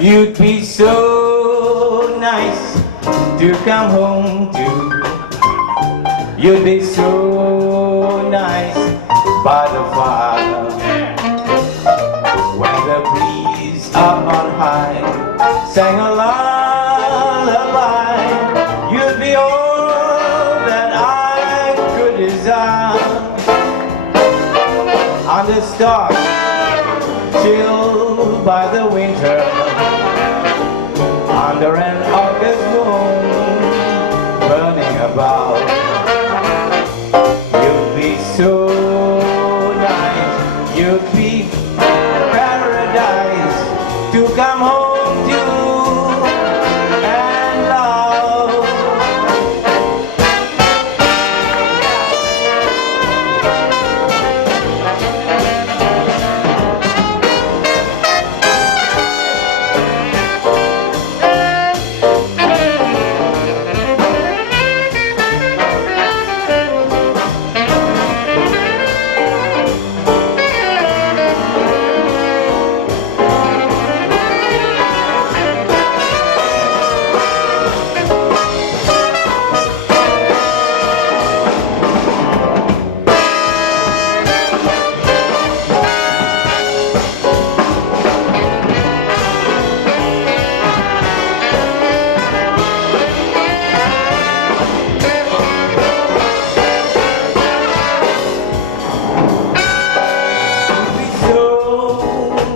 You'd be so nice to come home to. You'd be so nice by the fire. When the breeze up on high sang a lullaby, you'd be all that I could desire. On the stars, chilled by the winter, under an August moon, burning about. You'd be so nice, you'd be paradise to come home to and love.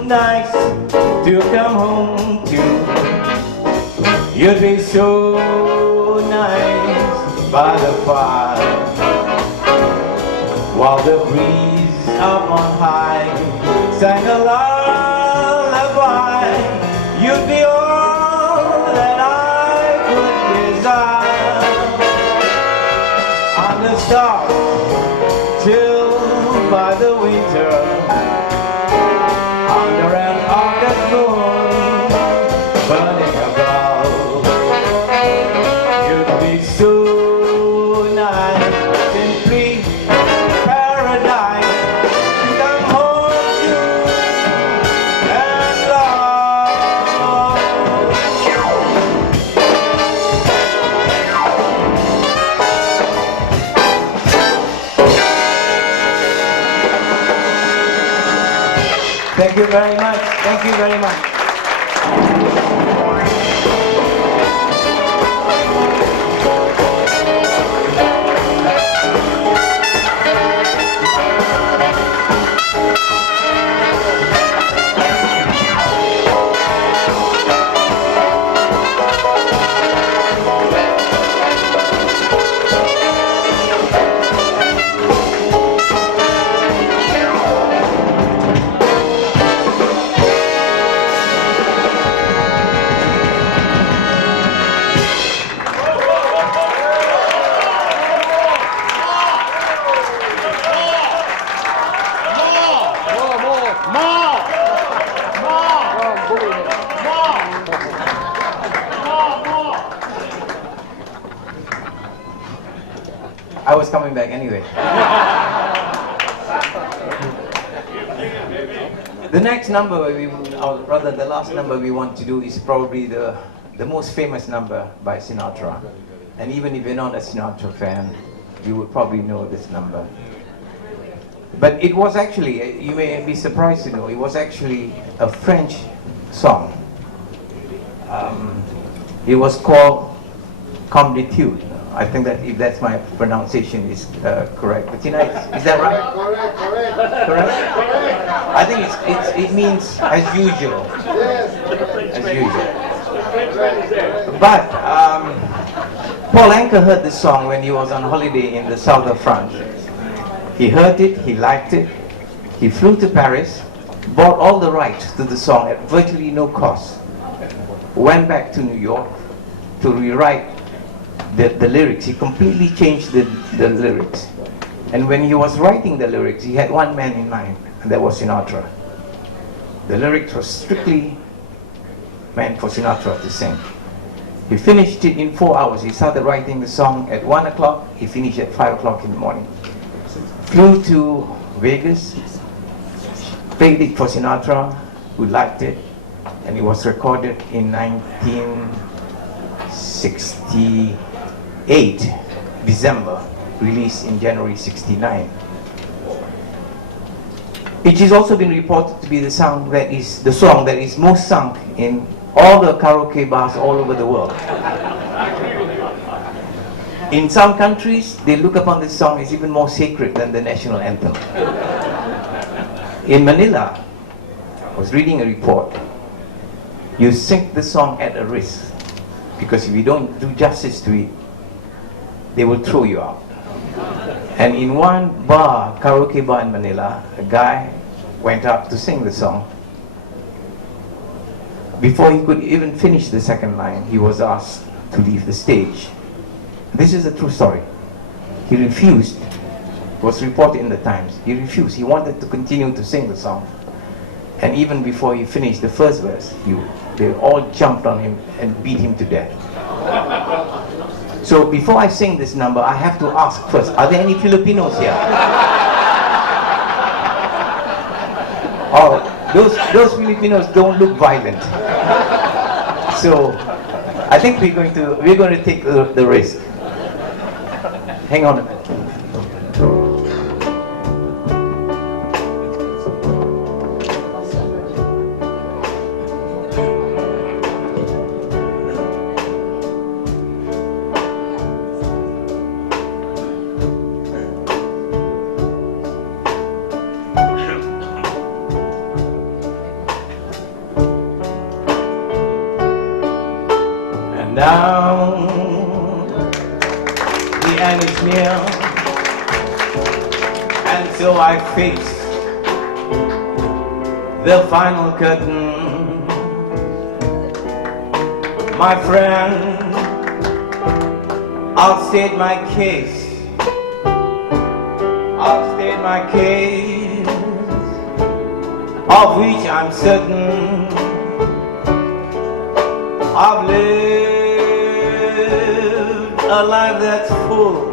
Nice to come home to. You'd be so nice by the fire, while the breeze up on high sang a lullaby. You'd be all that I could desire. On the stars, chilled by the winter, under an August moon, burning about. You'd be so nice, simply paradise to come home to and love. Thank you very much. Thank you very much. I was coming back anyway. The next number, or rather the last number we want to do is probably the most famous number by Sinatra. And even if you're not a Sinatra fan, you would probably know this number. But it was actually, you may be surprised to know, it was actually a French song. It was called Comme d'étude. I think that if that's my pronunciation is correct. But is that right? Correct. I think it means as usual. As usual. But Paul Anka heard this song when he was on holiday in the south of France. He heard it, he liked it. He flew to Paris, bought all the rights to the song at virtually no cost. Went back to New York to rewrite the lyrics. He completely changed the lyrics. And when he was writing the lyrics, he had one man in mind, and that was Sinatra. The lyrics were strictly meant for Sinatra to sing. He finished it in 4 hours. He started writing the song at 1 o'clock. He finished at 5 o'clock in the morning. Flew to Vegas, played it for Sinatra, who liked it, and it was recorded in 1968, December, released in January 69. It has also been reported to be the song that is most sung in all the karaoke bars all over the world. In some countries, they look upon this song as even more sacred than the national anthem. In Manila, I was reading a report. You sing the song at a risk. because if you don't do justice to it, they will throw you out. And in one bar, karaoke bar in Manila, a guy went up to sing the song. Before he could even finish the second line, he was asked to leave the stage. This is a true story. He refused. It was reported in the Times. He refused. He wanted to continue to sing the song. And even before he finished the first verse, they all jumped on him and beat him to death. So before I sing this number, I have to ask first, are there any Filipinos here? Oh, those Filipinos don't look violent. So I think we're going to take the risk. Hang on a minute. Now the end is near, and so I face the final curtain. My friend, I'll state my case. I'll state my case, of which I'm certain. I've lived a life that's full.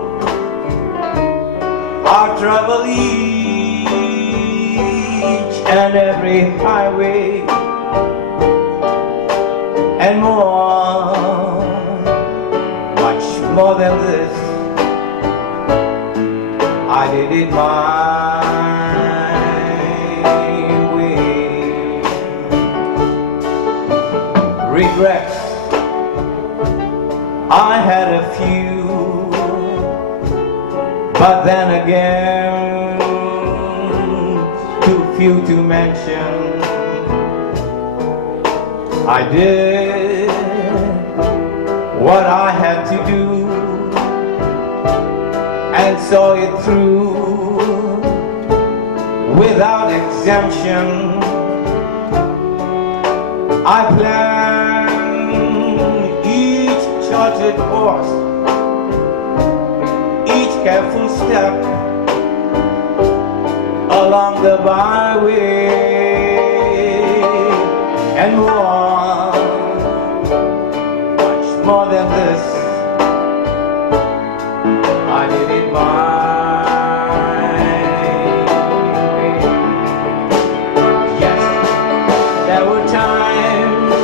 I've traveled each and every highway and more, much more than this. I did it my way. Regrets, I had a few, but then again, too few to mention. I did what I had to do and saw it through without exemption. I planned each charted course, each careful step along the byway, and more, much more than this. I did it my way. Yes, there were times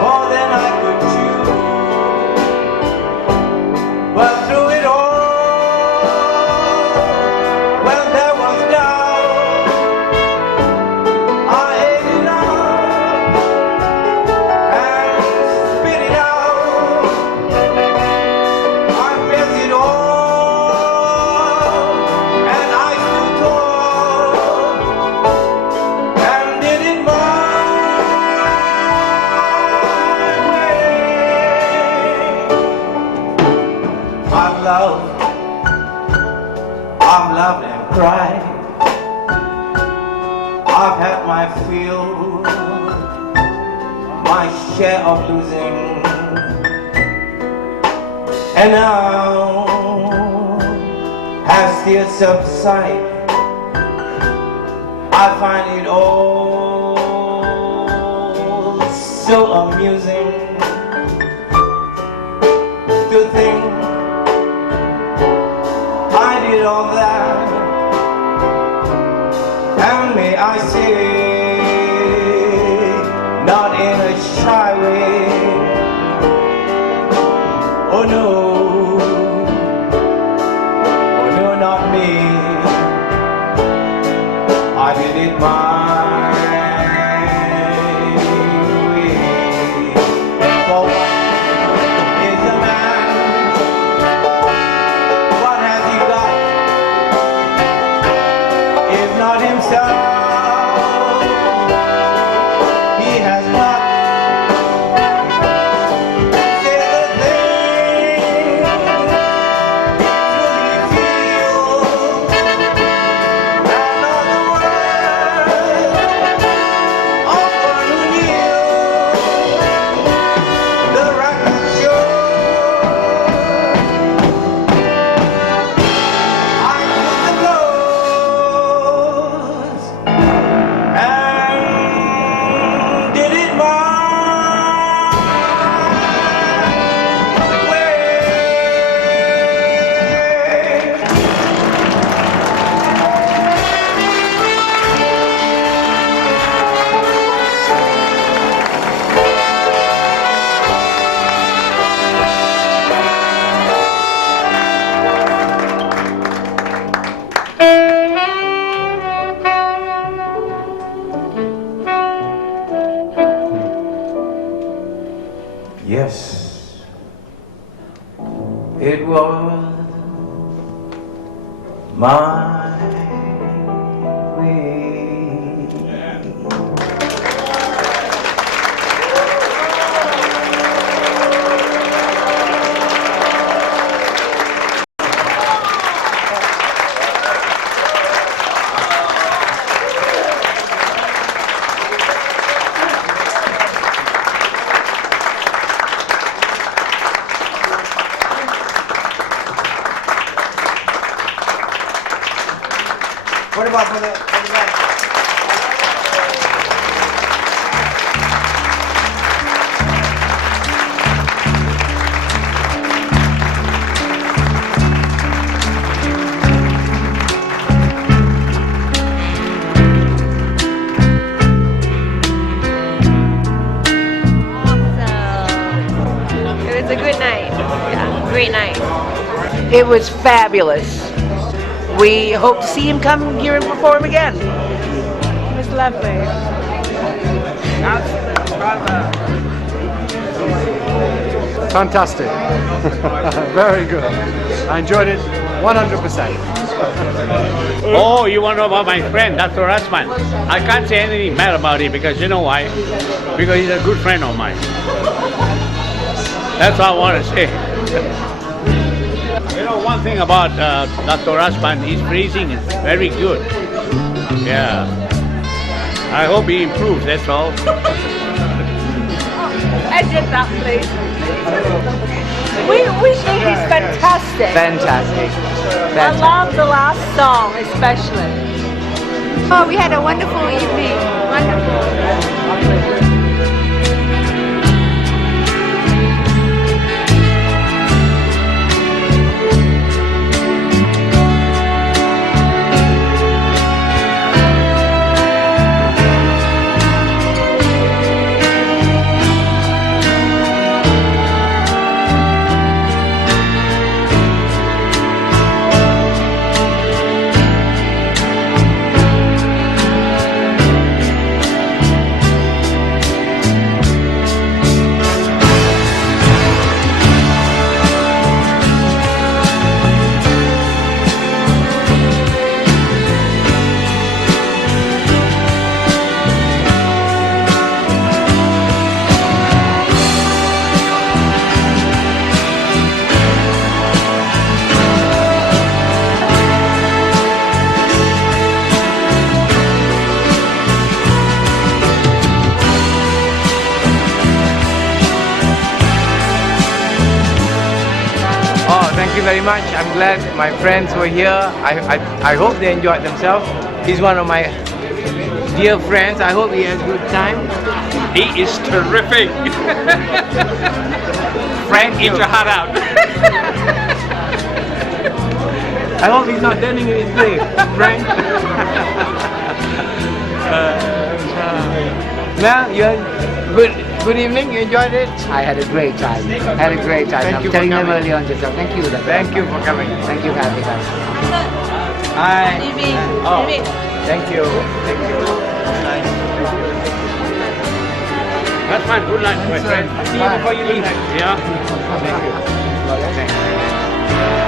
more than I could chew, but through it all, when there was doubt, I ate it up and spit it out. I faced it all, and I stood tall and did it my way. I've loved and cried. I've had my fill, my share of losing, and now has tears subside. I find it all so amusing to think I did all that, and may I say, not in a shy way. Oh no, not me. I did it my way. For what is a man? What has he got? not himself. He has not said a thing. Truly feels another word of one who knew the record show. I took the blows and did it my way. Yes, it was my way. What about for the back? It was a good night. Yeah, great night. It was fabulous. We hope to see him come here and perform again. It was lovely. Fantastic. Very good. I enjoyed it 100%. Oh, you want to know about my friend, Dr. Razman? I can't say anything bad about him because you know why? Because he's a good friend of mine. That's all I want to say. You know, one thing about Dr. Razman, his phrasing is very good. Yeah. I hope he improves, that's all. Edit that, please. We think he's fantastic. Fantastic. I love the last song especially. Oh, we had a wonderful evening. Wonderful. Thank you very much. I'm glad my friends were here. I hope they enjoyed themselves. He's one of my dear friends. I hope he has a good time. He is terrific. Frank, eat your heart out. I hope he's not turning in his grave, Frank. Well, you're good. Good evening. You enjoyed it? I had a great time. Thank I'm telling them early on just thank you. Thank you for coming. Thank you for having us. Hi. Oh. Thank you. Thank you. Nice. That's fine. Good luck, my friend. See you before you leave. Yeah. Thank you. Thank you.